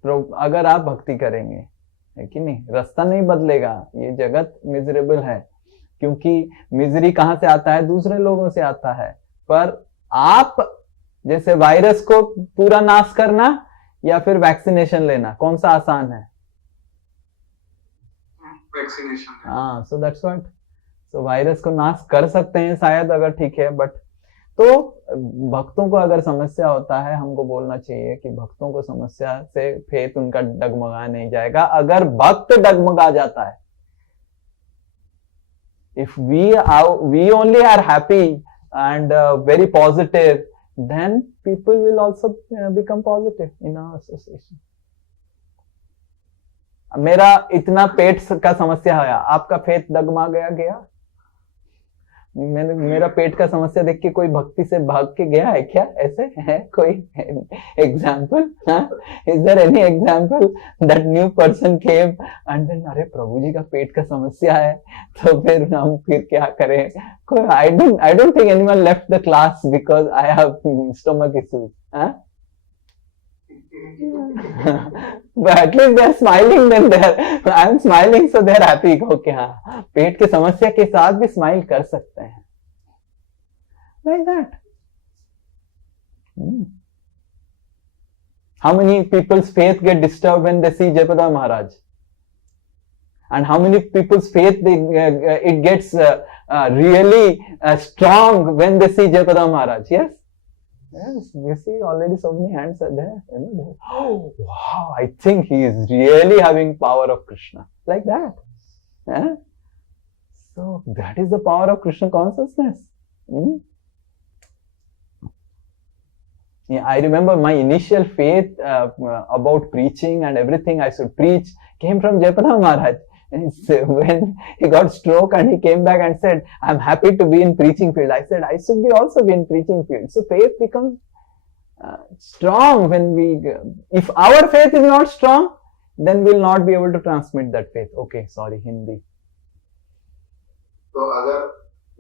अगर आप भक्ति करेंगे, है कि नहीं? रास्ता नहीं बदलेगा। ये जगत मिजरेबल है, क्योंकि मिजरी कहां से आता है? दूसरे लोगों से आता है। पर आप जैसे वायरस को पूरा नाश करना या फिर वैक्सीनेशन लेना, कौन सा आसान है? वैक्सीनेशन। हाँ, so that's what. So virus को नाश कर सकते हैं शायद, अगर ठीक है, बट तो भक्तों को अगर समस्या होता है, हमको बोलना चाहिए कि भक्तों को समस्या से फेथ उनका डगमगा नहीं जाएगा। अगर भक्त डगमगा जाता है, if we only are happy and very positive, then people will also become positive in our association. मेरा इतना पेट का समस्या है, आपका फेथ डगमा गया? मेरा पेट का समस्या देख के कोई भक्ति से भाग के गया है क्या? ऐसे है कोई example? Is there any example that new person came and then अरे प्रभु जी का पेट का समस्या है तो फिर हम फिर क्या करें? कोई I don't think anyone left the class because I have stomach issues. But at least they are smiling, then I am smiling, so they are happy. Okay, हाँ, पेट की समस्या के साथ भी स्माइल कर सकते हैं. Like that. How many people's faith get disturbed when they see Jayapataka Maharaj? And how many people's faith it gets really strong when they see Jayapataka Maharaj? Yes. Yes, you see already so many hands are there. Oh, wow, I think he is really having power of Krishna. Like that. So that is the power of Krishna consciousness. Yeah, I remember my initial faith about preaching and everything I should preach came from Jayapataka Maharaj. And when he got stroke and he came back and said, I'm happy to be in preaching field. I said, I should be also be in preaching field. So faith becomes strong when if our faith is not strong, then we'll not be able to transmit that faith. Okay, sorry, Hindi. तो अगर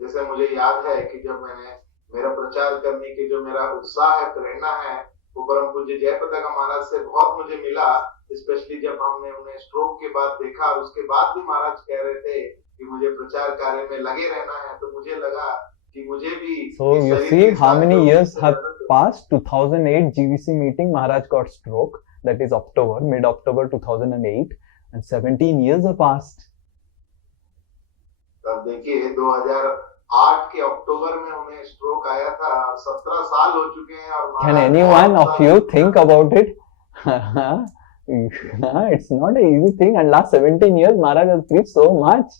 जैसे मुझे याद है कि जब मैंने मेरा प्रचार करने की जो मेरा उत्साह है, प्रेरणा है, वो परम पूज्य जयपताका महाराज से बहुत मुझे मिला, स्पेशली जब हमने उन्हें स्ट्रोक के बाद देखा और उसके बाद भी महाराज कह रहे थे कि मुझे प्रचार कार्य में लगे रहना है, तो मुझे लगा कि मुझे भी. So you see how many years have passed? 2008 GVC meeting, Maharaj got stroke. That is mid-October 2008, and 17 years have passed. तब देखिए 2008 के अक्टूबर में उन्हें स्ट्रोक आया था, 17 साल हो चुके हैं. और Can anyone of you think about it? It's not an easy thing, and last 17 years Maharaj has preached so much.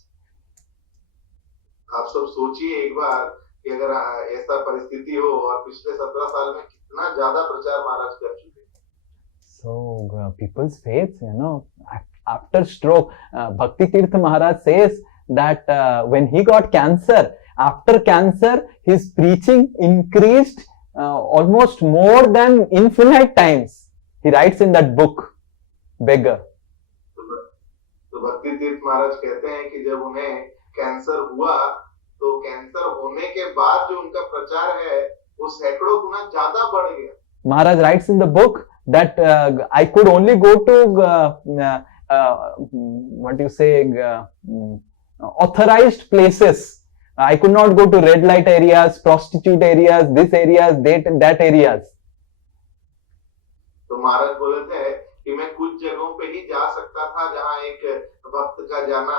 आप सब सोचिए एक बार कि अगर ऐसा परिस्थिति हो और पिछले 17 साल में कितना ज्यादा प्रचार महाराज कर चुके हैं. So people's faith, after stroke, Bhakti Tirtha Maharaj says that when he got cancer, after cancer his preaching increased almost more than infinite times. He writes in that book, Beggar. तो भक्ति तीर्थ महाराज कहते हैं कि जब उन्हें कैंसर हुआ तो कैंसर होने के बाद जो उनका प्रचार है वो सैकड़ों गुना ज्यादा बढ़ गया. Maharaj writes in the book that I could only go to authorized places. I could not go to red light areas, prostitute areas, this areas, that areas. तो महाराज बोले थे कि मैं कुछ जगहों पे ही जा सकता था जहाँ एक भक्त का जाना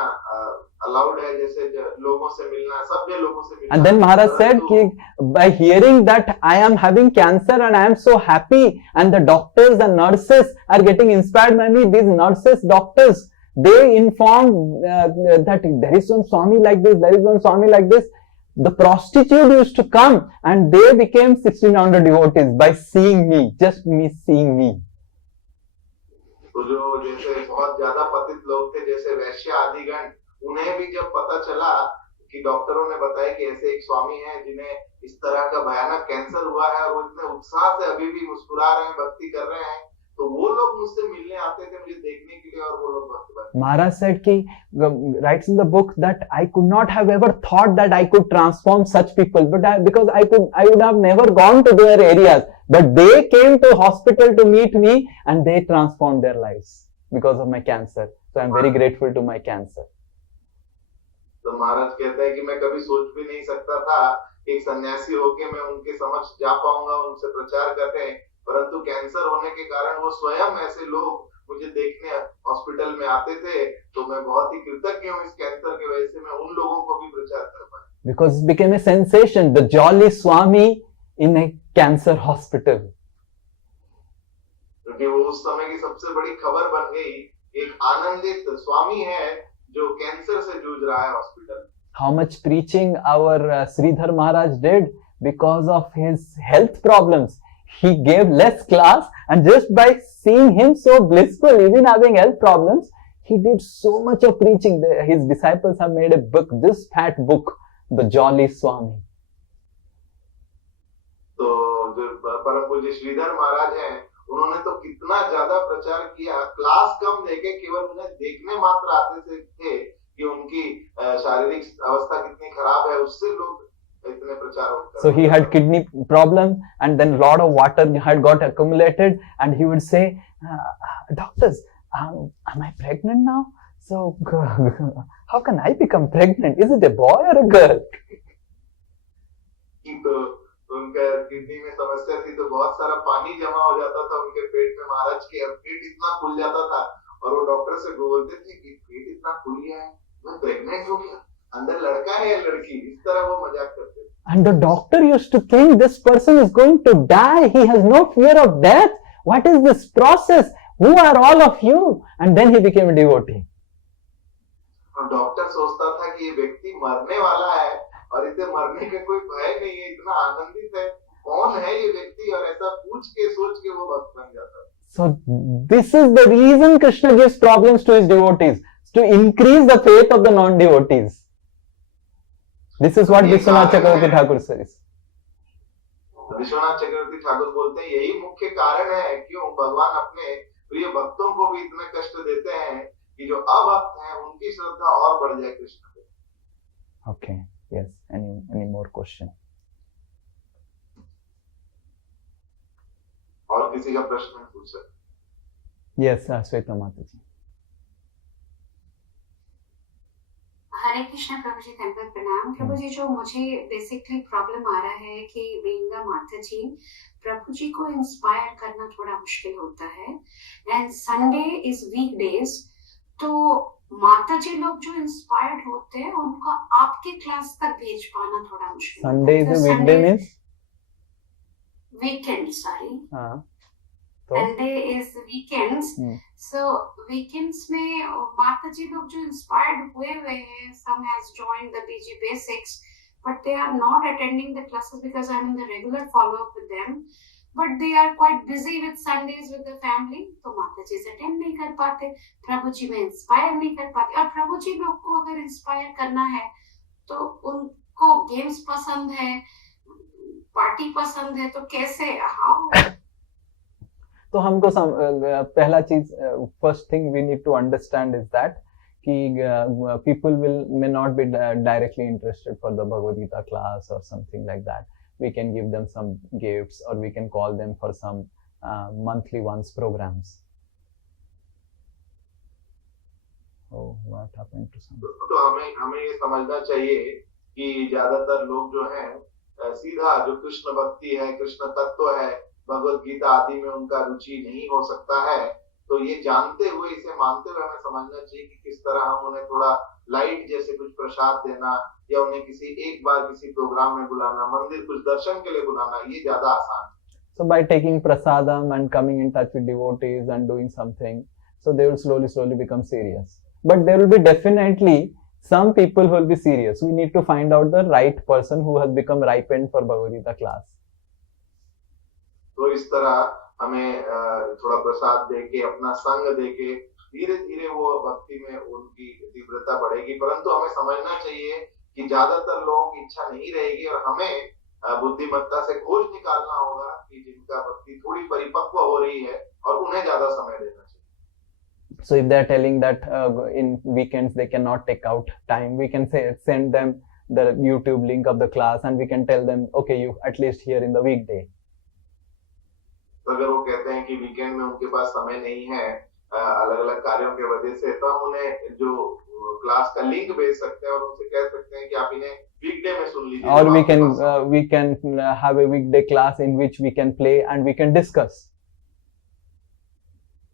अलाउड है, जैसे लोगों से मिलना, सभ्य लोगों से मिलना. And then Maharaj said कि by hearing that I am having cancer and I am so happy, and the doctors and nurses are getting inspired by me. These nurses, doctors, they informed that there is one Swami like this, there is one Swami like this. The prostitute used to come and they became 1600 devotees by seeing me, just me seeing me. तो जो जैसे बहुत ज्यादा पतित लोग थे, जैसे वैश्य आदिगण, उन्हें भी जब पता चला कि डॉक्टरों ने बताया कि ऐसे एक स्वामी हैं जिन्हें इस तरह का भयानक कैंसर हुआ है और वो इतने उत्साह से अभी भी मुस्कुरा रहे हैं, भक्ति कर रहे हैं, तो वो लोग मुझसे मिलने आते थे मुझे देखने के लिए और वो लोग भक्त बने. Maharaj said कि writes in the book that I could not have ever thought that I could transform such people, but because I would have never gone to their areas, but they came to hospital to meet me and they transformed their lives because of my cancer. So I am very grateful to my cancer. तो महाराज कहते हैं कि मैं कभी सोच भी नहीं सकता था कि एक सन्यासी होके मैं उनके समक्ष जा पाऊंगा, उनसे प्रचार करते हैं, परंतु कैंसर होने के कारण वो स्वयं ऐसे लोग मुझे देखने हॉस्पिटल में आते थे, तो मैं बहुत ही कृतज्ञ हूँ इस कैंसर की वजह से मैं उन लोगों को भी प्रचार कर पाया. Because it became a sensation, the jolly Swami in a cancer hospital. क्योंकि वो उस समय की सबसे बड़ी खबर बन गई, एक आनंदित स्वामी है जो कैंसर से जूझ रहा है hospital. How much preaching our Sridhar Maharaj did because of his health problems. He gave less class, and just by seeing him so blissful, even having health problems, he did so much of preaching. His disciples have made a book, this fat book, The Jolly Swami. तो जो परम पूज्य श्रीधर महाराज हैं, उन्होंने तो कितना ज्यादा प्रचार किया, क्लास कम देके केवल उन्हें देखने मात्र आते थे कि उनकी शारीरिक अवस्था कितनी खराब है, उससे लोग इतने प्रचार होते। So he had kidney problem, and then lot of water had got accumulated, and he would say, doctors, am I pregnant now? So how can I become pregnant? Is it a boy or a girl? तो उनका kidney में समस्या थी, तो बहुत सारा पानी जमा हो जाता था उनके पेट में महाराज के, पेट इतना फूल जाता था, और वो डॉक्टर से बोलते थे कि पेट इतना फूल गया है, मैं प्रेग्नेंट हो गया, अंदर लड़का है या लड़की, इस तरह वो मजाक करते थे। And the doctor used to think this person is going to die. He has no fear of death. What is this process? Who are all of you? And then he became a devotee. और doctor सोचता था कि ये व्यक्ति मरने वाला है और इसे मरने का कोई भय नहीं है, इतना आनंदित है, कौन है ये व्यक्ति, और ऐसा पूछ के सोच के वो भक्त बन जाता है। So this is the reason Krishna gives problems to his devotees, to increase the faith of the non-devotees. This is what Vishwanath Chakravarti Thakur says. Vishwanath चक्रवर्ती ठाकुर बोलते हैं यही मुख्य कारण है क्यों भगवान अपने प्रिय भक्तों को भी इतने कष्ट देते हैं कि जो अभक्त हैं उनकी श्रद्धा और बढ़ जाए कृष्ण पे। Okay, yes. Any more question? और किसी का प्रश्न पूछ सकते? Yes, Sweta Mataji. हरे कृष्ण प्रभु जी, टेम्पल प्रणाम। प्रभु जी, जो मुझे बेसिकली प्रॉब्लम आ रहा है कि वेंगा माता जी, प्रभु जी को इंस्पायर करना थोड़ा मुश्किल होता है, एंड संडे इज वीकडेज, तो माता जी लोग जो इंस्पायर्ड होते हैं उनका आपके क्लास तक भेज पाना थोड़ा मुश्किल। Sunday is a weekday means weekend, sorry, हाँ, तो Sunday is weekends. So weekends में माता जी लोग जो इंस्पायर्ड हुए हैं, some has joined the BG basics, but they are not attending the classes because I am in the regular follow up with them, but they are quite busy with Sundays with the family, तो माता जी से attend नहीं कर पाते, प्रभु जी में inspire नहीं कर पाते। और प्रभु जी लोग को अगर इंस्पायर करना है तो उनको गेम्स पसंद है, पार्टी पसंद है, तो कैसे, हाउ? तो हमको पहला चीज, first thing we need to understand is that कि people may not be directly interested for the Bhagavad Gita class or something like that. We can give them some gifts, or we can call them for some monthly once programs. Oh, what happened to some? तो हमें ये समझना चाहिए कि ज्यादातर लोग जो हैं सीधा जो कृष्ण भक्ति है, कृष्ण तत्व है, भगवत गीता आदि में उनका रुचि नहीं हो सकता है, तो ये जानते हुए, इसे मानते हुए हमें समझना चाहिए कि किस तरह हम उन्हें थोड़ा लाइट जैसे कुछ प्रसाद देना, या उन्हें किसी एक बार किसी प्रोग्राम में बुलाना, मंदिर कुछ दर्शन के लिए बुलाना, ये ज्यादा आसान है। So by taking prasadam and coming in touch with devotees and doing something, so they will slowly become serious. But there will be definitely some people who will be serious. We need to find out the right person who has become ripened for Bhagavad Gita class. तो इस तरह हमें थोड़ा प्रसाद देके, अपना संग देके, धीरे धीरे वो भक्ति में उनकी तीव्रता बढ़ेगी। परंतु हमें समझना चाहिए कि ज्यादातर लोगों की इच्छा नहीं रहेगी, और हमें बुद्धिमत्ता से खोज निकालना होगा कि जिनका भक्ति थोड़ी परिपक्व हो रही है, और उन्हें ज्यादा समय देना चाहिए। So if they are telling that in weekends they cannot take out time, we can send them the YouTube link of the class, and we can tell them, okay, you at least here in the weekday. अगर वो कहते हैं कि weekend में उनके पास समय नहीं है अलग अलग कार्यों के वजह से, तो हम उन्हें जो क्लास का लिंक भेज सकते हैं और उनसे कह सकते हैं कि आप इन्हें वीकडे में सुन लीजिए। Or we can have a weekday class in which we can play and we can discuss.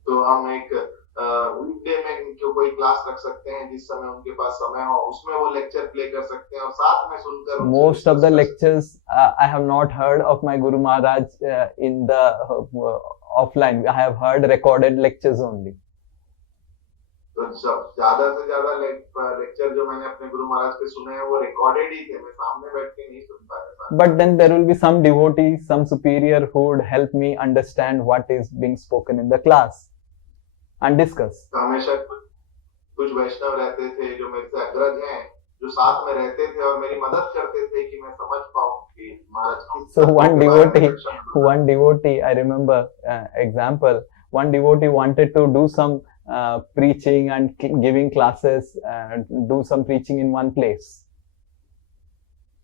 तो हम एक वीकडे में जो कोई क्लास रख सकते हैं जिस समय उनके पास समय हो, उसमें वो लेक्चर प्ले कर सकते हैं और साथ में सुनकर। Most of the lectures I have not heard of my Guru Maharaj in the offline. I have heard recorded lectures only. तो ज्यादा से ज्यादा लेक्चर जो मैंने अपने गुरु महाराज के सुने हैं वो रिकॉर्डेड ही थे, मैं सामने बैठ के नहीं सुन पाया। But then there will be some devotee, some superior who would help me understand what is being spoken in the class and discuss. हमेशा कुछ वैष्णव रहते थे जो मेरे से अग्रज हैं, जो साथ में रहते थे और मेरी मदद करते थे कि मैं समझ पाऊं कि महाराज। So one devotee, I remember example. One devotee wanted to do some preaching and giving classes, do some preaching in one place.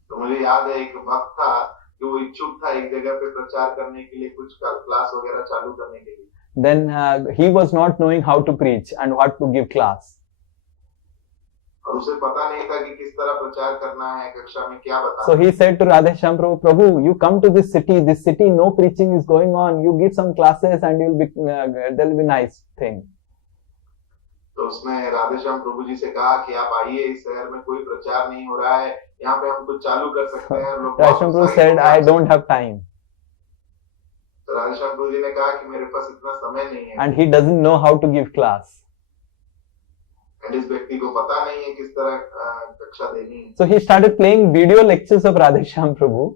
तो मुझे याद है एक भक्त था कि वो इच्छुक था एक जगह पे प्रचार करने के लिए, कुछ क्लास वगैरह चालू करने के लिए. Then he was not knowing how to preach and what to give class. और उसे पता नहीं था कि किस तरह प्रचार करना है, कक्षा में क्या बताना. So he said to Radheshyam Prabhu, Prabhu, you come to this city, no preaching is going on. You give some classes and you'll be, there'll be nice thing. तो उसने राधेश्याम प्रभु जी से कहा कि आप आइए, इस शहर में कोई प्रचार नहीं हो रहा है, यहाँ पे हम कुछ चालू कर सकते हैं. Radheshyam Prabhu said, I don't have time. तो राधेश्याम प्रभु जी ने कहा कि मेरे पास इतना समय नहीं है. And he doesn't know how to give class. इस व्यक्ति को पता नहीं है किस तरह कक्षा देनी है. So he started playing video lectures of Radheshyam Prabhu.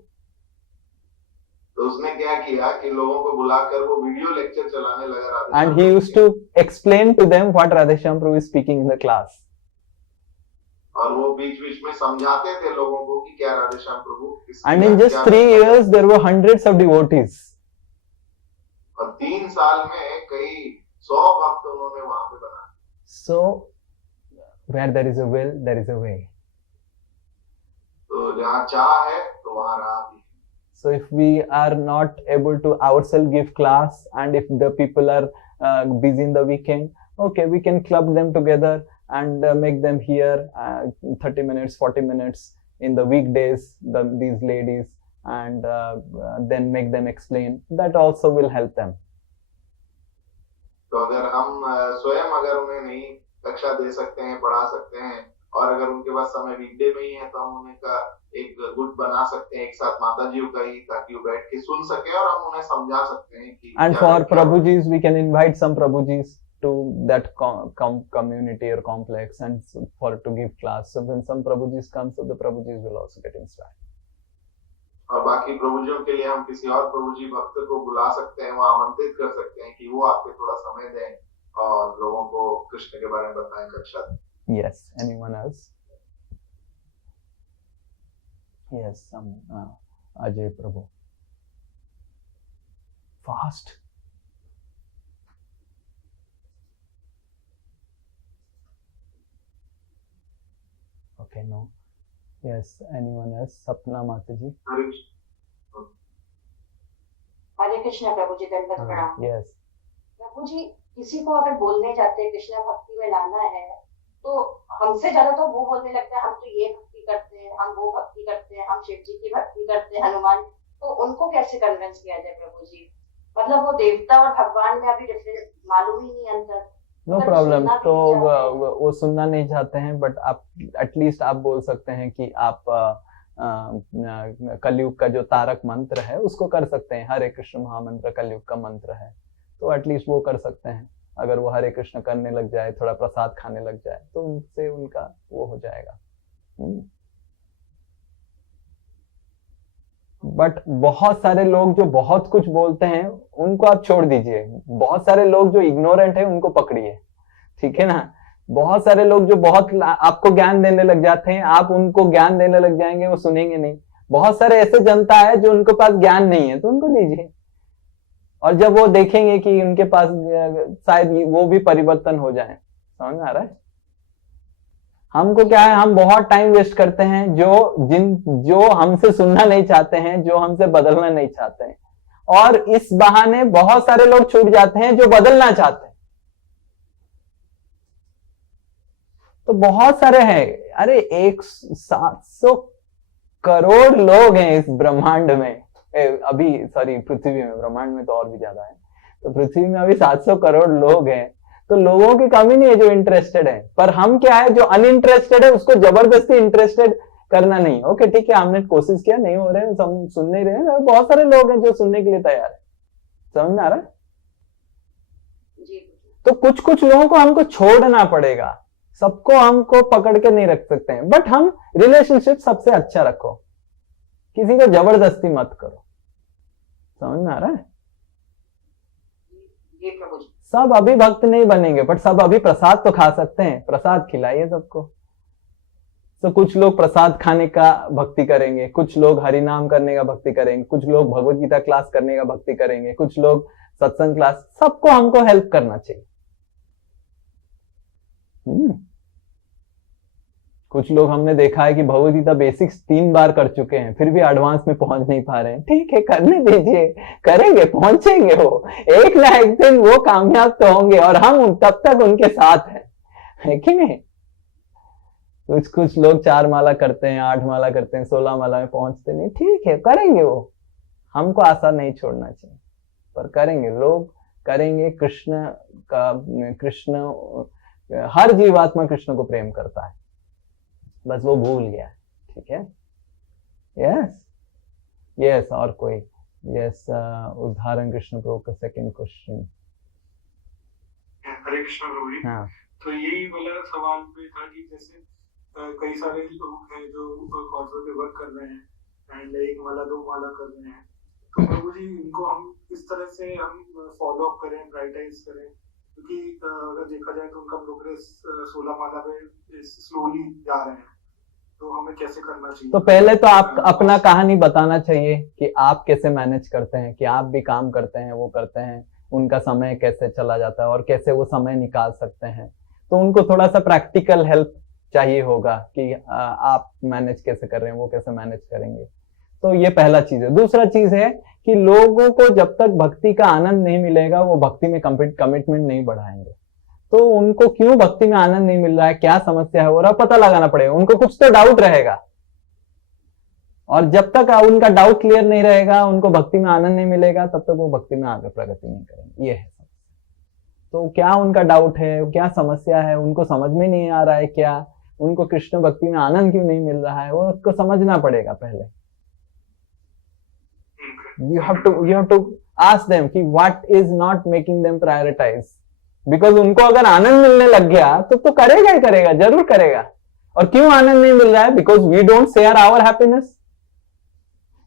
तो उसने क्या किया कि लोगों को बुलाकर वो वीडियो लेक्चर चलाने लगा Radheshyam. And he used to explain to them what Radheshyam Prabhu is speaking in the class. और वो बीच-बीच में समझाते थे लोगों को कि क्या राधेश्याम प्रभु. And in just 3 years there were hundreds of devotees. और 3 साल में कई 100 भक्त उन्होंने वहां पे बनाए. So where there is a will, there is a way. तो जहाँ चाह है तो वहाँ राह भी. So if we are not able to ourselves give class, and if the people are busy in the weekend, okay, we can club them together and make them hear 30 minutes, 40 minutes in the weekdays, these ladies, and then make them explain. That also will help them. तो अगर हम स्वयं अगर उन्हें नहीं कक्षा दे सकते हैं, पढ़ा सकते हैं, और अगर उनके पास समय वीकडे में ही है तो हम उन्हें का एक गुट बना सकते हैं एक साथ माताजियों का ही, ताकि वो बैठ के सुन सके और हम उन्हें समझा सकते हैं कि. And for Prabhujis, we can invite some Prabhujis to that community or complex and for to give class. So when some Prabhujis come, so the Prabhujis will also get inspired. और बाकी प्रभुजियों के लिए हम किसी और प्रभुजी भक्त को बुला सकते हैं, वहाँ आमंत्रित कर सकते हैं कि वो आके थोड़ा समय दें और लोगों को कृष्ण के बारे में बताएं, कक्षा दें. Yes. Anyone else? Yes. Ajay Prabhu. Fast. Okay. No. Yes. Anyone else? Sapna Mataji. हरे कृष्ण प्रभु जी, दंडवत प्रणाम. Yes. प्रभु जी, किसी को अगर बोलने जाते हैं कृष्ण भक्ति में लाना है, तो हमसे ज्यादा तो वो बोलने लगता है हम तो ये भक्ति करते हैं, हम वो भक्ति करते हैं, हम शिव जी की भक्ति करते हैं, हनुमान. तो उनको कैसे कन्विंस किया जाए प्रभु जी? मतलब वो देवता और भगवान में अभी डिफरेंस मालूम ही नहीं अंतर. No problem. तो वो सुनना नहीं चाहते हैं, बट आप एटलीस्ट आप बोल सकते हैं कि आप कलयुग का जो तारक मंत्र है उसको कर सकते हैं. हरे कृष्ण महामंत्र कलयुग का मंत्र है, तो एटलीस्ट वो कर सकते हैं. अगर वो हरे कृष्ण करने लग जाए, थोड़ा प्रसाद खाने लग जाए, तो उनसे उनका वो हो जाएगा. बट बहुत सारे लोग जो बहुत कुछ बोलते हैं उनको आप छोड़ दीजिए. बहुत सारे लोग जो इग्नोरेंट है उनको पकड़िए, ठीक है ना. बहुत सारे लोग जो बहुत आपको ज्ञान देने लग जाते हैं, आप उनको ज्ञान देने लग जाएंगे, वो सुनेंगे नहीं. बहुत सारे ऐसे जनता है जो उनके पास ज्ञान नहीं है, तो उनको दीजिए. और जब वो देखेंगे कि उनके पास शायद वो भी परिवर्तन हो जाए. समझ में आ रहा है? हमको क्या है, हम बहुत टाइम वेस्ट करते हैं जो हमसे सुनना नहीं चाहते हैं, जो हमसे बदलना नहीं चाहते हैं, और इस बहाने बहुत सारे लोग छूट जाते हैं जो बदलना चाहते हैं. तो बहुत सारे हैं. अरे 700 करोड़ लोग हैं इस ब्रह्मांड में. अभी सॉरी पृथ्वी में, ब्रह्मांड में तो और भी ज्यादा है. तो पृथ्वी में अभी 700 करोड़ लोग हैं. तो लोगों की कमी नहीं है जो इंटरेस्टेड है, पर हम क्या है, जो अनइंटरेस्टेड है उसको जबरदस्ती इंटरेस्टेड करना नहीं. ओके ठीक है, हमने कोशिश किया, नहीं हो रहे हैं, हम सुन नहीं रहे हैं. बहुत सारे लोग हैं जो सुनने के लिए तैयार है. समझ में आ रहा है? तो कुछ कुछ लोगों को हमको छोड़ना पड़ेगा, सबको हमको पकड़ के नहीं रख सकते हैं. बट हम रिलेशनशिप सबसे अच्छा रखो, किसी को जबरदस्ती मत करो. समझ में आ रहा है? सब अभी भक्त नहीं बनेंगे, बट सब अभी प्रसाद तो खा सकते हैं, प्रसाद खिलाइए सबको। तो कुछ लोग प्रसाद खाने का भक्ति करेंगे, कुछ लोग हरि नाम करने का भक्ति करेंगे, कुछ लोग भगवत गीता क्लास करने का भक्ति करेंगे, कुछ लोग सत्संग क्लास, सबको हमको हेल्प करना चाहिए। कुछ लोग हमने देखा है कि भगवत गीता बेसिक्स 3 बार कर चुके हैं, फिर भी एडवांस में पहुंच नहीं पा रहे हैं। ठीक है, करने दीजिए, करेंगे, पहुंचेंगे, वो एक ना एक दिन वो कामयाब तो होंगे, और हम तब तक उनके साथ है कि नहीं? कुछ लोग 4 माला करते हैं, 8 माला करते हैं, 16 माला में पहुंचते नहीं। ठीक है, करेंगे, वो हमको आशा नहीं छोड़ना चाहिए, पर करेंगे, लोग करेंगे। कृष्ण हर जीवात्मा कृष्ण को प्रेम करता है, बस वो भूल गया है। ठीक है, यस और कोई? यस, उदाहरण कृष्ण प्रभु का सेकंड क्वेश्चन। हरे कृष्ण प्रभु जी। हाँ, तो यही वाला सवाल पे था कि जैसे कई सारे लोग हैं जो कॉर्पोरेट पे वर्क कर रहे हैं एंड 1 माला 2 माला कर रहे हैं, तो प्रभु जी इनको हम किस तरह से हम फॉलो अप करें, प्रायोरिटाइज करें? क्योंकि अगर देखा जाए तो उनका प्रोग्रेस 16 माला पे स्लोली जा रहे हैं, तो हमें कैसे करना चाहिए? तो पहले तो आप अपना कहानी बताना चाहिए कि आप कैसे मैनेज करते हैं, कि आप भी काम करते हैं, वो करते हैं, उनका समय कैसे चला जाता है और कैसे वो समय निकाल सकते हैं। तो उनको थोड़ा सा प्रैक्टिकल हेल्प चाहिए होगा कि आप मैनेज कैसे कर रहे हैं, वो कैसे मैनेज करेंगे। तो ये पहला चीज है। दूसरा चीज है कि लोगों को जब तक भक्ति का आनंद नहीं मिलेगा, वो भक्ति में कमिटमेंट नहीं बढ़ाएंगे। तो उनको क्यों भक्ति में आनंद नहीं मिल रहा है, क्या समस्या है, वो पता लगाना पड़ेगा। उनको कुछ तो डाउट रहेगा, और जब तक उनका डाउट क्लियर नहीं रहेगा, उनको भक्ति में आनंद नहीं मिलेगा, तब तक वो भक्ति में आगे प्रगति नहीं करेंगे। ये है समस्या। तो क्या उनका डाउट है, क्या समस्या है, उनको समझ में नहीं आ रहा है, क्या उनको कृष्ण भक्ति में आनंद क्यों नहीं मिल रहा है, वो उसको समझना पड़ेगा पहले। You have to ask them कि what is not making them prioritize, because उनको अगर आनंद मिलने लग गया तो करेगा ही करेगा, जरूर करेगा। और क्यों आनंद नहीं मिल रहा है? Because we don't share our happiness।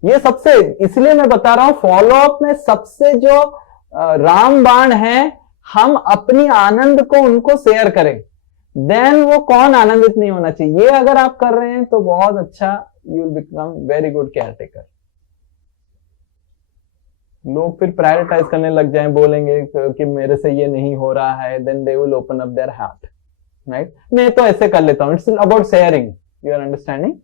ये सबसे, इसलिए मैं बता रहा हूं, फॉलो अप में सबसे जो रामबाण है, हम अपनी आनंद को उनको शेयर करें, देन वो कौन आनंदित नहीं होना चाहिए। ये अगर आप कर रहे हैं तो बहुत अच्छा, you will become very good caretaker. लोग फिर प्रायोरिटाइज करने लग जाएं, बोलेंगे कि मेरे से ये नहीं हो रहा है, then they will open up their heart, right? मैं तो ऐसे कर लेता हूं। It's about sharing, you are understanding?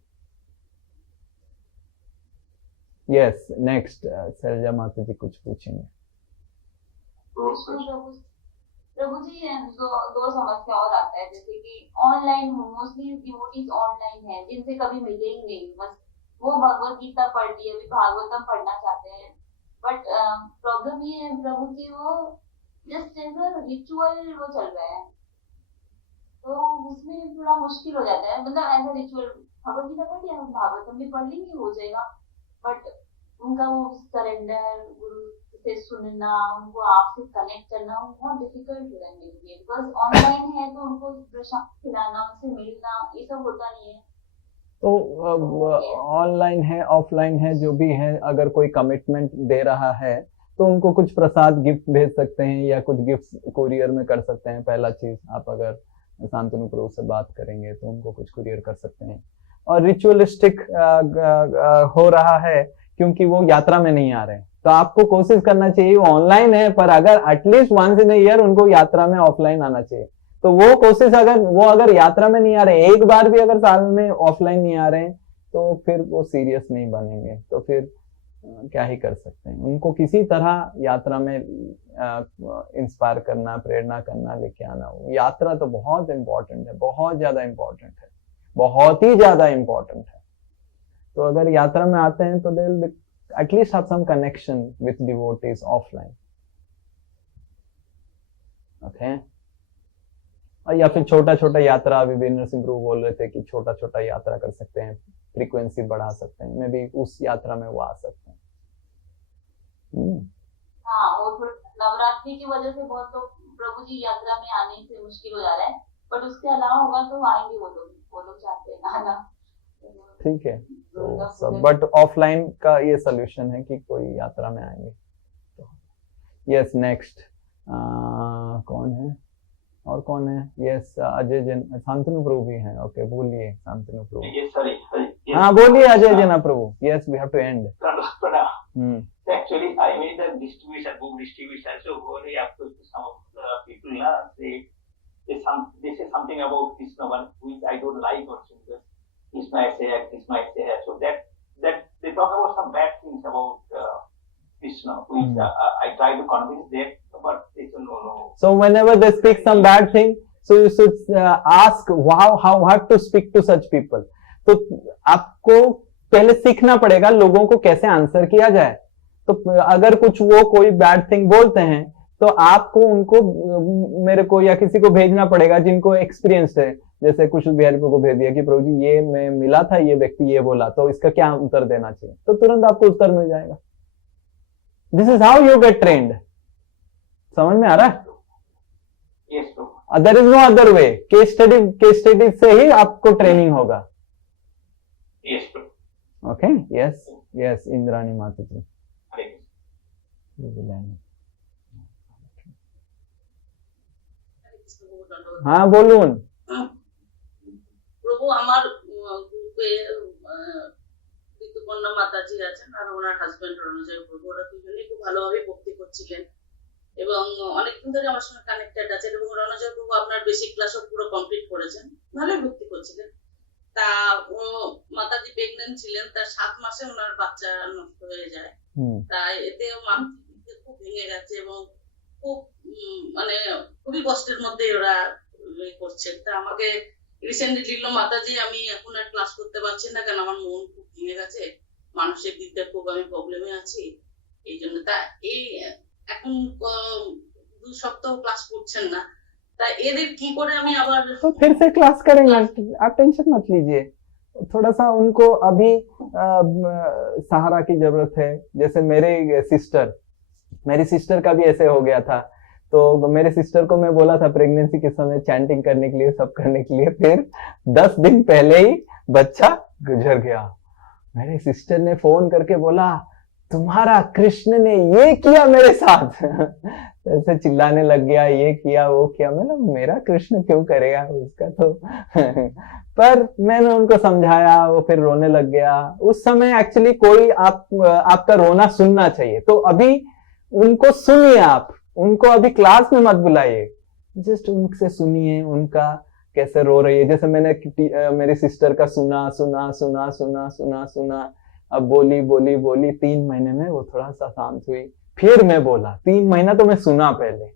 Yes, next Shailaja माता जी कुछ पूछेंगे। प्रभु जी, दो समस्या और आता है, जैसे कि ऑनलाइन मोस्टली डिवोटीज ऑनलाइन है, जिनसे कभी मिले ही नहीं, बस वो भगवत गीता पढ़ ली, अभी भागवतम पढ़ना चाहते हैं, बट प्रॉब्लम ये है प्रभु जी, वो जस्ट रिचुअल वो चल रहा है, तो उसमें थोड़ा मुश्किल हो जाता है। मतलब ऐसा रिचुअल, भगवत गीता पढ़ लिया, भागवतम भी पढ़ लेंगे, हो जाएगा, बट उनका वो सरेंडर, गुरु से सुनना, उनको आपसे कनेक्ट करना, वो बहुत डिफिकल्ट हो रहा है मेरे लिए, बिकॉज ऑनलाइन है तो उनको प्रसाद खिलाना, उनसे मिलना, ये सब होता नहीं है। तो ऑनलाइन है, ऑफलाइन है, जो भी है, अगर कोई कमिटमेंट दे रहा है तो उनको कुछ प्रसाद गिफ्ट भेज सकते हैं, या कुछ गिफ्ट कुरियर में कर सकते हैं। पहला चीज, आप अगर शांतनु प्रभु से बात करेंगे तो उनको कुछ कुरियर कर सकते हैं। और रिचुअलिस्टिक हो रहा है क्योंकि वो यात्रा में नहीं आ रहे हैं, तो आपको कोशिश करना चाहिए, वो ऑनलाइन है पर अगर एटलीस्ट वंस इन ईयर उनको यात्रा में ऑफलाइन आना चाहिए। तो वो कोशिश, अगर यात्रा में नहीं आ रहे, एक बार भी अगर साल में ऑफलाइन नहीं आ रहे हैं, तो फिर वो सीरियस नहीं बनेंगे, तो फिर क्या ही कर सकते हैं। उनको किसी तरह यात्रा में इंस्पायर करना, प्रेरणा करना, लेके आना। यात्रा तो बहुत इंपॉर्टेंट है, बहुत ज्यादा इंपॉर्टेंट है, बहुत ही ज्यादा इंपॉर्टेंट है। तो अगर यात्रा में आते हैं तो they will at least have some connection with devotees offline, okay? और या फिर छोटा छोटा यात्रा, अभी वीरेंद्र सिंह प्रभु बोल रहे थे कि छोटा छोटा यात्रा कर सकते हैं, फ्रीक्वेंसी बढ़ा सकते हैं, मे बी उस यात्रा में वो आ सकते हैं। हाँ, और नवरात्रि की वजह से बहुत लोग प्रभु जी यात्रा में आने से मुश्किल हो जा रहा है, बट उसके अलावा होगा तो आएंगे वो लोग चाहते हैं आना। ठीक है, तो सब, बट ऑफलाइन का ये सोल्यूशन है कि कोई यात्रा में आएंगे। तो यस, नेक्स्ट कौन है और कौन है? यस, अजय जन, शांतनु प्रभु भी हैं। ओके, बोलिए शांतनु प्रभु। हाँ बोलिए Ajay Jana Prabhu. Yes, we have to end. Actually, I made the distribution, book distribution. So, only after some of the people they say something about Krishna one, which I don't like also because Krishna is here. So that they talk about some bad things about Krishna, which I try to convince them, but they say no. So whenever they speak some bad thing, so you should ask how to speak to such people. तो आपको पहले सीखना पड़ेगा लोगों को कैसे answer किया जाए। तो अगर कुछ वो कोई बैड थिंग बोलते हैं तो आपको उनको मेरे को या किसी को भेजना पड़ेगा जिनको एक्सपीरियंस है। जैसे कुछ बिहारी को भेज दिया कि प्रभु जी ये मैं मिला था, ये व्यक्ति ये बोला, तो इसका क्या उत्तर देना चाहिए, तो तुरंत आपको उत्तर मिल जाएगा। This is how you get trained. समझ में आ रहा है? There is no other way. Case study से ही आपको ट्रेनिंग होगा। ओके, यस इंद्राणी माता जी। হ্যাঁ বলুন। প্রভু, আমার গ্রুপে ঋতুপর্ণা মাতাজি আছেন আর ওনার হাজবেন্ড রণজয় প্রভু, ওরা দুজনেই খুব ভালোভাবে ভক্তি করছিলেন এবং অনেকদিন ধরে আমার সঙ্গে কানেক্টেড আছেন এবং রণজয় প্রভু আপনার বেসিক ক্লাসও পুরো কমপ্লিট করেছেন, ভালোই ভক্তি করছিলেন। তা মাতাজি প্রেগনেন্ট ছিলেন, তার 7 মাসে ওনার বাচ্চা নষ্ট হয়ে যায়। তাই এতে মানসিক খুব ভেঙে গেছে এবং খুব মানে খুবই কষ্টের মধ্যে ওরা করছেন। তা আমাকে রিসেন্টলি লিখলো, মাতাজি আমি এখন আর ক্লাস করতে পারছি না, কারণ আমার মন খুব ভেঙে গেছে, মানসিক দিক দিয়ে খুব আমি প্রবলেমে আছি এই জন্য। তা এই এখন 2 সপ্তাহ ক্লাস করছেন না, তা এদের কি করে আমি আবার तो फिर से क्लास करेंगे। आप टेंशन मत लीजिए, थोड़ा सा उनको अभी सहारा की जरूरत है। जैसे मेरी सिस्टर का भी ऐसे हो गया था। तो मेरे सिस्टर को मैं बोला था प्रेगनेंसी के समय चैंटिंग करने के लिए, सब करने के लिए, फिर 10 दिन पहले ही बच्चा गुजर गया। मेरे सिस्टर ने फोन करके बोला तुम्हारा कृष्ण ने ये किया मेरे साथ। ऐसे चिल्लाने लग गया, ये किया वो किया। मतलब मेरा कृष्ण क्यों करेगा उसका तो पर मैंने उनको समझाया, वो फिर रोने लग गया। उस समय एक्चुअली कोई आपका रोना सुनना चाहिए, तो अभी उनको सुनिए। आप उनको अभी क्लास में मत बुलाइए, जस्ट उनसे सुनिए उनका कैसे रो रही है। जैसे मैंने मेरी सिस्टर का सुना, अब बोली 3 महीने में वो थोड़ा सा शांत हुई। फिर मैं बोला, 3 महीना तो मैं सुना पहले,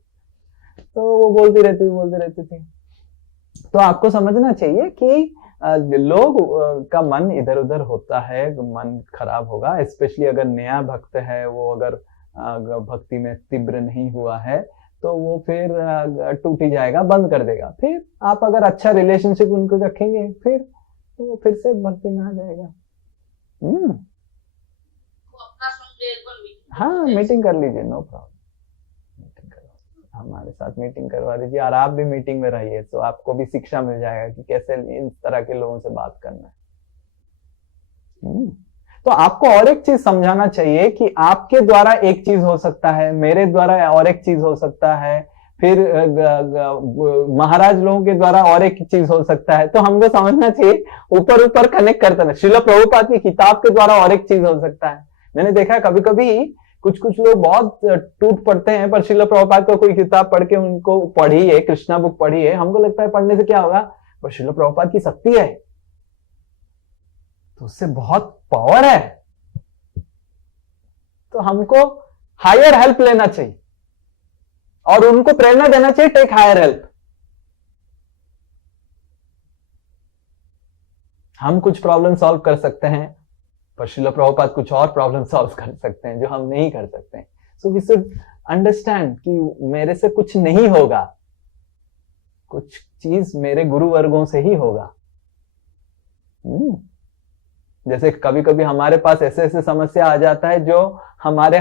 तो वो बोलती रहती थी। तो आपको समझना चाहिए कि लोग का मन इधर उधर होता है, मन खराब होगा। स्पेशली अगर नया भक्त है, वो अगर भक्ति में तीव्र नहीं हुआ है तो वो फिर टूट ही जाएगा, बंद कर देगा। फिर आप अगर अच्छा रिलेशनशिप उनको रखेंगे फिर तो वो फिर से भक्ति में आ जाएगा। हाँ, मीटिंग कर लीजिए, नो प्रॉब्लम। हमारे साथ मीटिंग करवा दीजिए और आप भी मीटिंग में रहिए, तो आपको भी शिक्षा मिल जाएगा कि कैसे इन तरह के लोगों से बात करना है। तो आपको और एक चीज समझाना चाहिए कि आपके द्वारा एक चीज हो सकता है, मेरे द्वारा और एक चीज हो सकता है, फिर महाराज लोगों के द्वारा और एक चीज हो सकता है। तो हमको समझना चाहिए, ऊपर कनेक्ट करते हैं। श्रील प्रभुपाद की किताब के द्वारा और एक चीज हो सकता है। मैंने देखा कभी कभी कुछ लोग बहुत टूट पड़ते हैं, पर श्रील प्रभुपाद को कोई किताब पढ़ के उनको पढ़िए, कृष्णा बुक पढ़िए, हमको लगता है पढ़ने से क्या होगा, पर श्रील प्रभुपाद की शक्ति है तो उससे बहुत पावर है। तो हमको हायर हेल्प लेना चाहिए और उनको प्रेरणा देना चाहिए, टेक हायर हेल्प। हम कुछ प्रॉब्लम सॉल्व कर सकते हैं, पर श्रील प्रभुपाद कुछ और प्रॉब्लम सॉल्व कर सकते हैं जो हम नहीं कर सकते हैं। सो वी शुड अंडरस्टैंड कि मेरे से कुछ नहीं होगा, कुछ चीज मेरे गुरु वर्गों से ही होगा। जैसे कभी कभी हमारे पास ऐसे समस्या आ जाता है जो हमारे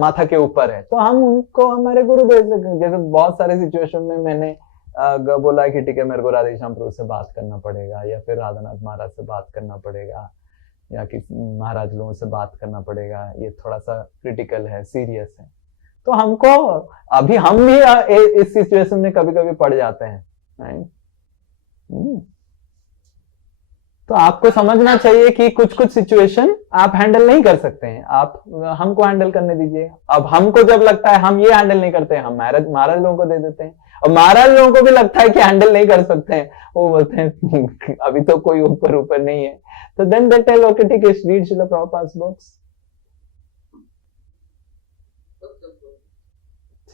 माथा के ऊपर है, तो हम उनको हमारे गुरुदेव से, जैसे बहुत सारे सिचुएशन में मैंने बोला कि ठीक है मेरे को राधेश्याम प्रभु से बात करना पड़ेगा, या फिर राधानाथ महाराज से बात करना पड़ेगा, या किसी महाराज लोगों से बात करना पड़ेगा, ये थोड़ा सा क्रिटिकल है, सीरियस है। तो हमको अभी हम भी इस सिचुएशन में कभी कभी पड़ जाते हैं, राइट? तो आपको समझना चाहिए कि कुछ कुछ सिचुएशन आप हैंडल नहीं कर सकते हैं, आप हमको हैंडल करने दीजिए। अब हमको जब लगता है हम ये हैंडल नहीं करते हैं, हम महाराज लोगों को दे देते हैं, और महाराज लोगों को भी लगता है कि हैंडल नहीं कर सकते हैं, वो बोलते हैं अभी तो कोई ऊपर नहीं है, तो देन दे टेल ओके ठीक है, रीड श्रील प्रभुपाद बुक्स।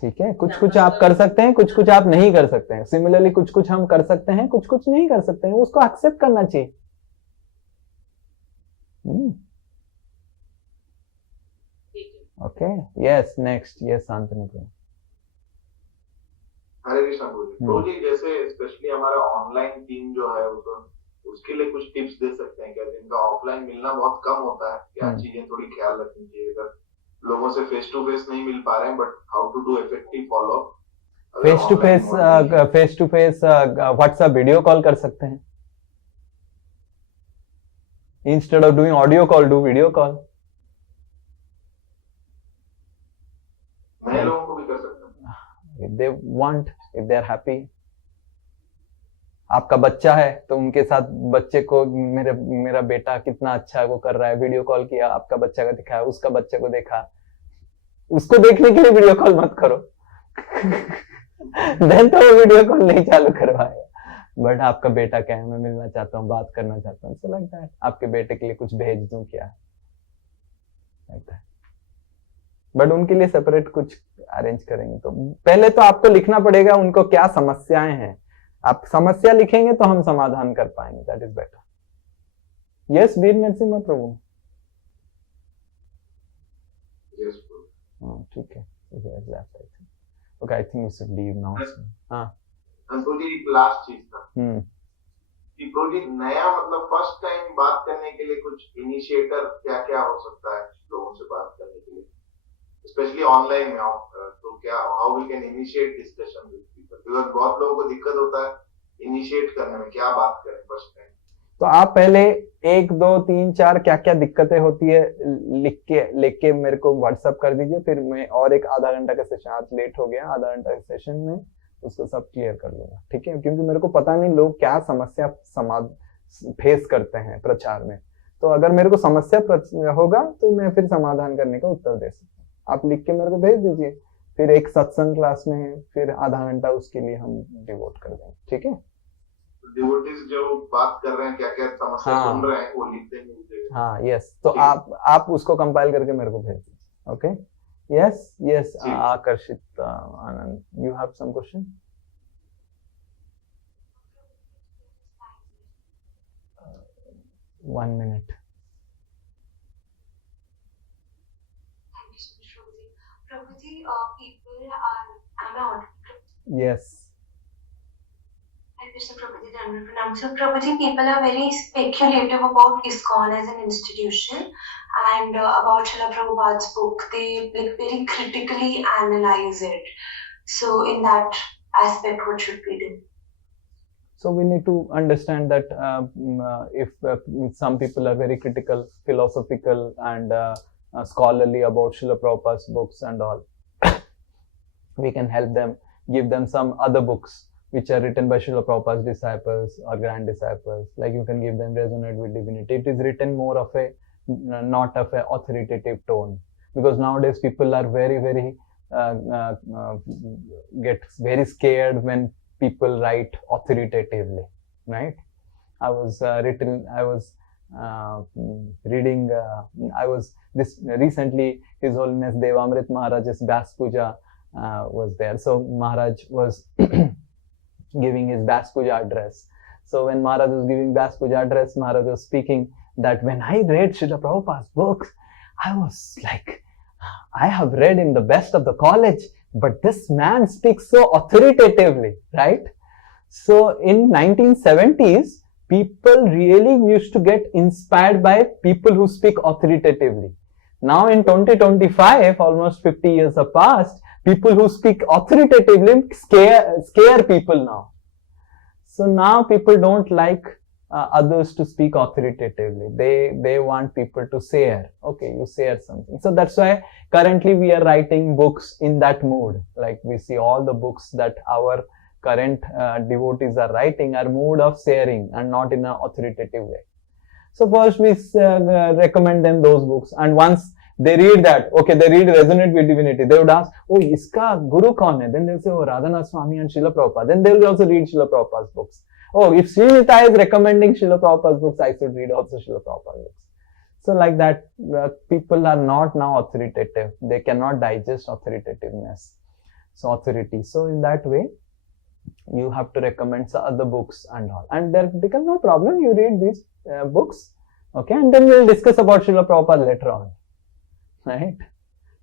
ठीक है, कुछ कुछ आप कर सकते हैं, कुछ कुछ आप नहीं कर सकते हैं। सिमिलरली कुछ कुछ हम कर सकते हैं, कुछ कुछ नहीं कर सकते हैं, उसको एक्सेप्ट करना चाहिए। Okay, yes, next, yes Shantanu को। हरे कृष्ण प्रभु जी, जैसे स्पेशली हमारा ऑनलाइन टीम जो है उसके लिए कुछ टिप्स दे सकते हैं क्या, जिनका ऑफलाइन मिलना बहुत कम होता है, क्या चीजें थोड़ी ख्याल रखनी चाहिए अगर लोगों से फेस टू फेस नहीं मिल पा रहे हैं, but how to do effective follow up? Face to face WhatsApp video call कर सकते हैं, instead of doing audio call do video call. नए लोगों को भी कर सकते हैं, if they want, if they are happy। आपका बच्चा है तो उनके साथ बच्चे को मेरा बेटा कितना अच्छा है वो कर रहा है, वीडियो कॉल किया, आपका बच्चा का दिखाया, उसका बच्चे को देखा, उसको देखने के लिए वीडियो कॉल मत करो देन तो वो वीडियो कॉल नहीं चालू करवाएगा, बट आपका बेटा क्या है, मैं मिलना चाहता हूँ, बात करना चाहता हूँ, सो लाइक दैट, आपके बेटे के लिए कुछ भेज दूं क्या, लाइक दैट। बट उनके लिए सेपरेट कुछ अरेंज करेंगे तो पहले तो आपको लिखना पड़ेगा उनको क्या समस्याएं हैं, आप समस्या लिखेंगे तो हम समाधान कर पाएंगे, that is better. Yes Veer Narasimha प्रभु। ठीक है, okay, I think we should leave now. हाँ अंकुर जी, लास्ट चीज था कि प्रभु जी नया मतलब फर्स्ट टाइम बात करने के लिए कुछ इनिशिएटर क्या क्या हो सकता है लोगों से बात करने के लिए, स्पेशली ऑनलाइन में, तो क्या how we can initiate discussion with people, because बहुत लोगों को दिक्कत होता है इनिशिएट करने में, क्या बात करें फर्स्ट टाइम। तो आप पहले 1 2 3 4 क्या क्या दिक्कतें होती है लेके मेरे को व्हाट्सएप कर दीजिए, फिर मैं और एक आधा घंटा का सेशन, आज लेट हो गया, आधा घंटा के सेशन में उसको सब क्लियर कर लूंगा, ठीक है? क्योंकि मेरे को पता नहीं लोग क्या समस्या फेस करते हैं प्रचार में, तो अगर मेरे को समस्या होगा तो मैं फिर समाधान करने का उत्तर दे सकता हूँ। आप लिख के मेरे को भेज दीजिए, फिर एक सत्संग क्लास में फिर आधा घंटा उसके लिए हम डिवोट कर देंगे, ठीक है? डिवोटीज जो बात कर रहे हैं, क्या क्या समस्या सुन रहे हैं, वो लिखते हैं। हाँ, यस, तो आप उसको कंपाइल करके मेरे को भेज दीजिए, okay? Yes, Akarshit Anand, you have some question? One minute. Prabhuji, people are, am I audible? Yes. So Prabhuji, people are very speculative about ISKCON as an institution and about Srila Prabhupada's book. They like very critically analyze it. So in that aspect, what should we do? So we need to understand that if some people are very critical, philosophical and scholarly about Srila Prabhupada's books and all, we can help them, give them some other books which are written by Srila Prabhupada's disciples or grand disciples. Like you can give them Resonate with Divinity. It is written more of a, not of a authoritative tone, because nowadays people are very, very, get very scared when people write authoritatively, right? I was recently His Holiness Devamrit Maharaj's Vyas Puja was there. So Maharaj was giving his Vyas Puja address. So when Maharaj was giving Vyas Puja address, Maharaj was speaking that when I read Srila Prabhupada's books, I was like, I have read in the best of the college, but this man speaks so authoritatively, right? So in 1970s, people really used to get inspired by people who speak authoritatively. Now in 2025, almost 50 years have passed, people who speak authoritatively scare people now. So now people don't like others to speak authoritatively. They want people to share. Okay, you share something. So that's why currently we are writing books in that mood. Like we see all the books that our current devotees are writing are mood of sharing and not in an authoritative way. So first we recommend them those books, and once they read that, okay, they read Resonate with Divinity, they would ask, oh, iska guru kaun hai? Then they'll say, oh, Radhanath Swami and Srila Prabhupada. Then they will also read Srila Prabhupada's books. Oh, if Srimita is recommending Srila Prabhupada's books, I should read also Srila Prabhupada's books. So like that, people are not now authoritative. They cannot digest authoritativeness. So authority. So in that way, you have to recommend some other books and all. And there becomes no problem. You read these books, okay, and then we'll discuss about Srila Prabhupada later on, right?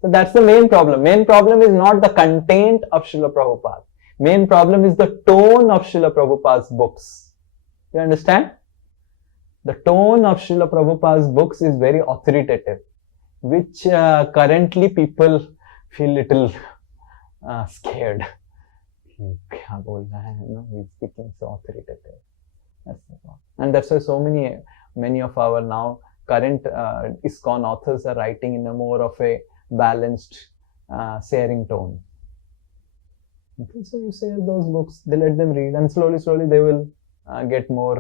So that's the main problem. Main problem is not the content of Srila Prabhupada. Main problem is the tone of Srila Prabhupada's books. You understand? The tone of Srila Prabhupada's books is very authoritative, which currently people feel little scared. Kya bol raha hai? No, he's speaking so authoritative. That's the problem. And that's why so many of our now current ISKCON authors are writing in a more of a balanced, sharing tone. Okay, so you share those books, they let them read, and slowly they will get more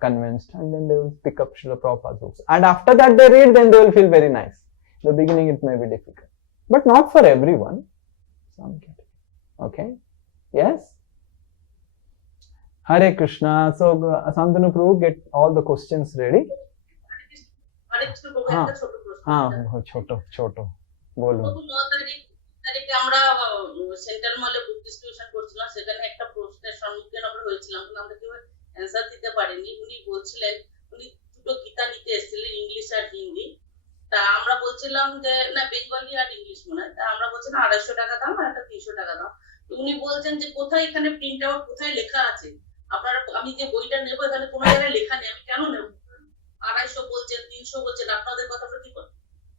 convinced, and then they will pick up Srila Prabhupada's books. And after that they read, then they will feel very nice. In the beginning it may be difficult, but not for everyone. Some get it. Okay? Yes? Hare Krishna. So Santanu Prabhu, get all the questions ready. ছোট বলুন। আমরা central মলে বুক distribution করছিলাম, সেখানে একটা প্রশ্নের সম্মুখীন আমরা হয়েছিলাম, কিন্তু আমরা কেউ অ্যান্সার দিতে পারিনি। উনি বলছিলেন উনি দুটো গীতা নিতে এসেছিলেন, ইংলিশ আর হিন্দি। তা আমরা বলছিলাম যে না, বেঙ্গলি আর ইংলিশ মনে হয়। তা আমরা বলছিলাম 250 টাকা দাম আর একটা 300 টাকা দাম। তো উনি বলছেন যে কোথায় এখানে প্রিন্ট আউট, কোথায় লেখা আছে আপনারা, আমি যে বইটা নেবো এখানে কোনো জায়গায় লেখা নেই, আমি কেন নেব? 250 বলছেন, 300 বলছেন, আপনাদের কথা আমরা কি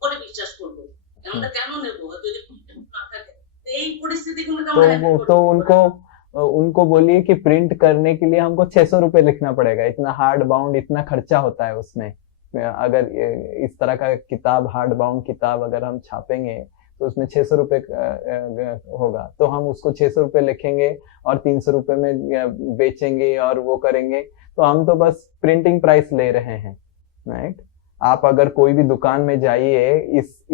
করে বিশ্বাস করবো? আমরা কেন নেব যদি না থাকে? এই পরিস্থিতিগুলো तो उनको बोलिए कि प्रिंट करने के लिए हमको 600 रुपए लिखना पड़ेगा, इतना हार्ड बाउंड, इतना खर्चा होता है उसमें। अगर इस तरह का किताब, हार्ड बाउंड किताब अगर हम छापेंगे तो उसमें 600 रुपए होगा, तो हम उसको 600 रुपए लिखेंगे और 300 रुपए में बेचेंगे और वो करेंगे, तो हम तो बस प्रिंटिंग प्राइस ले रहे हैं, राइट? आप अगर कोई भी दुकान में जाइए,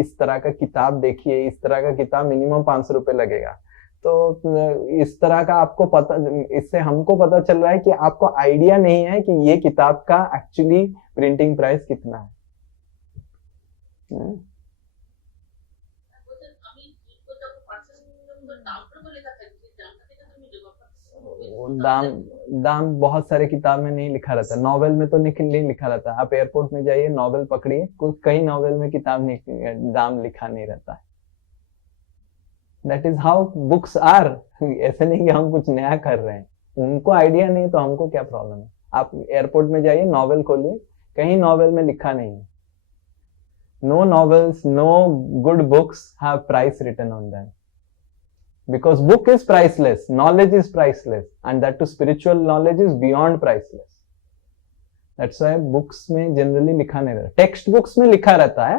इस तरह का किताब देखिए, इस तरह का किताब मिनिमम 500 रुपए लगेगा। तो इस तरह का आपको पता, इससे हमको पता चल रहा है कि आपको आइडिया नहीं है कि ये किताब का एक्चुअली प्रिंटिंग प्राइस कितना है। दाम बहुत सारे किताब में नहीं लिखा रहता, नॉवेल में तो नहीं लिखा रहता। आप एयरपोर्ट में जाइए, नॉवेल पकड़िए, कई नॉवेल में किताब नहीं, दाम लिखा नहीं रहता है। That is how books are. ऐसे नहीं कि हम कुछ नया कर रहे हैं, उनको आइडिया नहीं तो हमको क्या प्रॉब्लम है। आप एयरपोर्ट में जाइए, नॉवेल खोलिए, कहीं नॉवेल में लिखा नहीं है। No novels, no good books have price written on them, because book is priceless, knowledge is priceless, and that to spiritual knowledge is beyond priceless. That's why books में generally लिखा नहीं रहता। टेक्स्ट बुक्स में लिखा रहता है,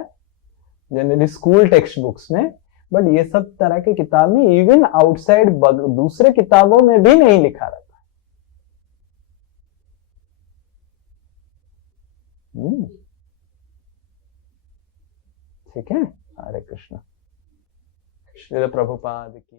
generally school text books में, but ये सब तरह के किताब में, इवन आउटसाइड दूसरे किताबों में भी नहीं लिखा रहता। ठीक है? हरे कृष्ण। श्रील प्रभुपाद की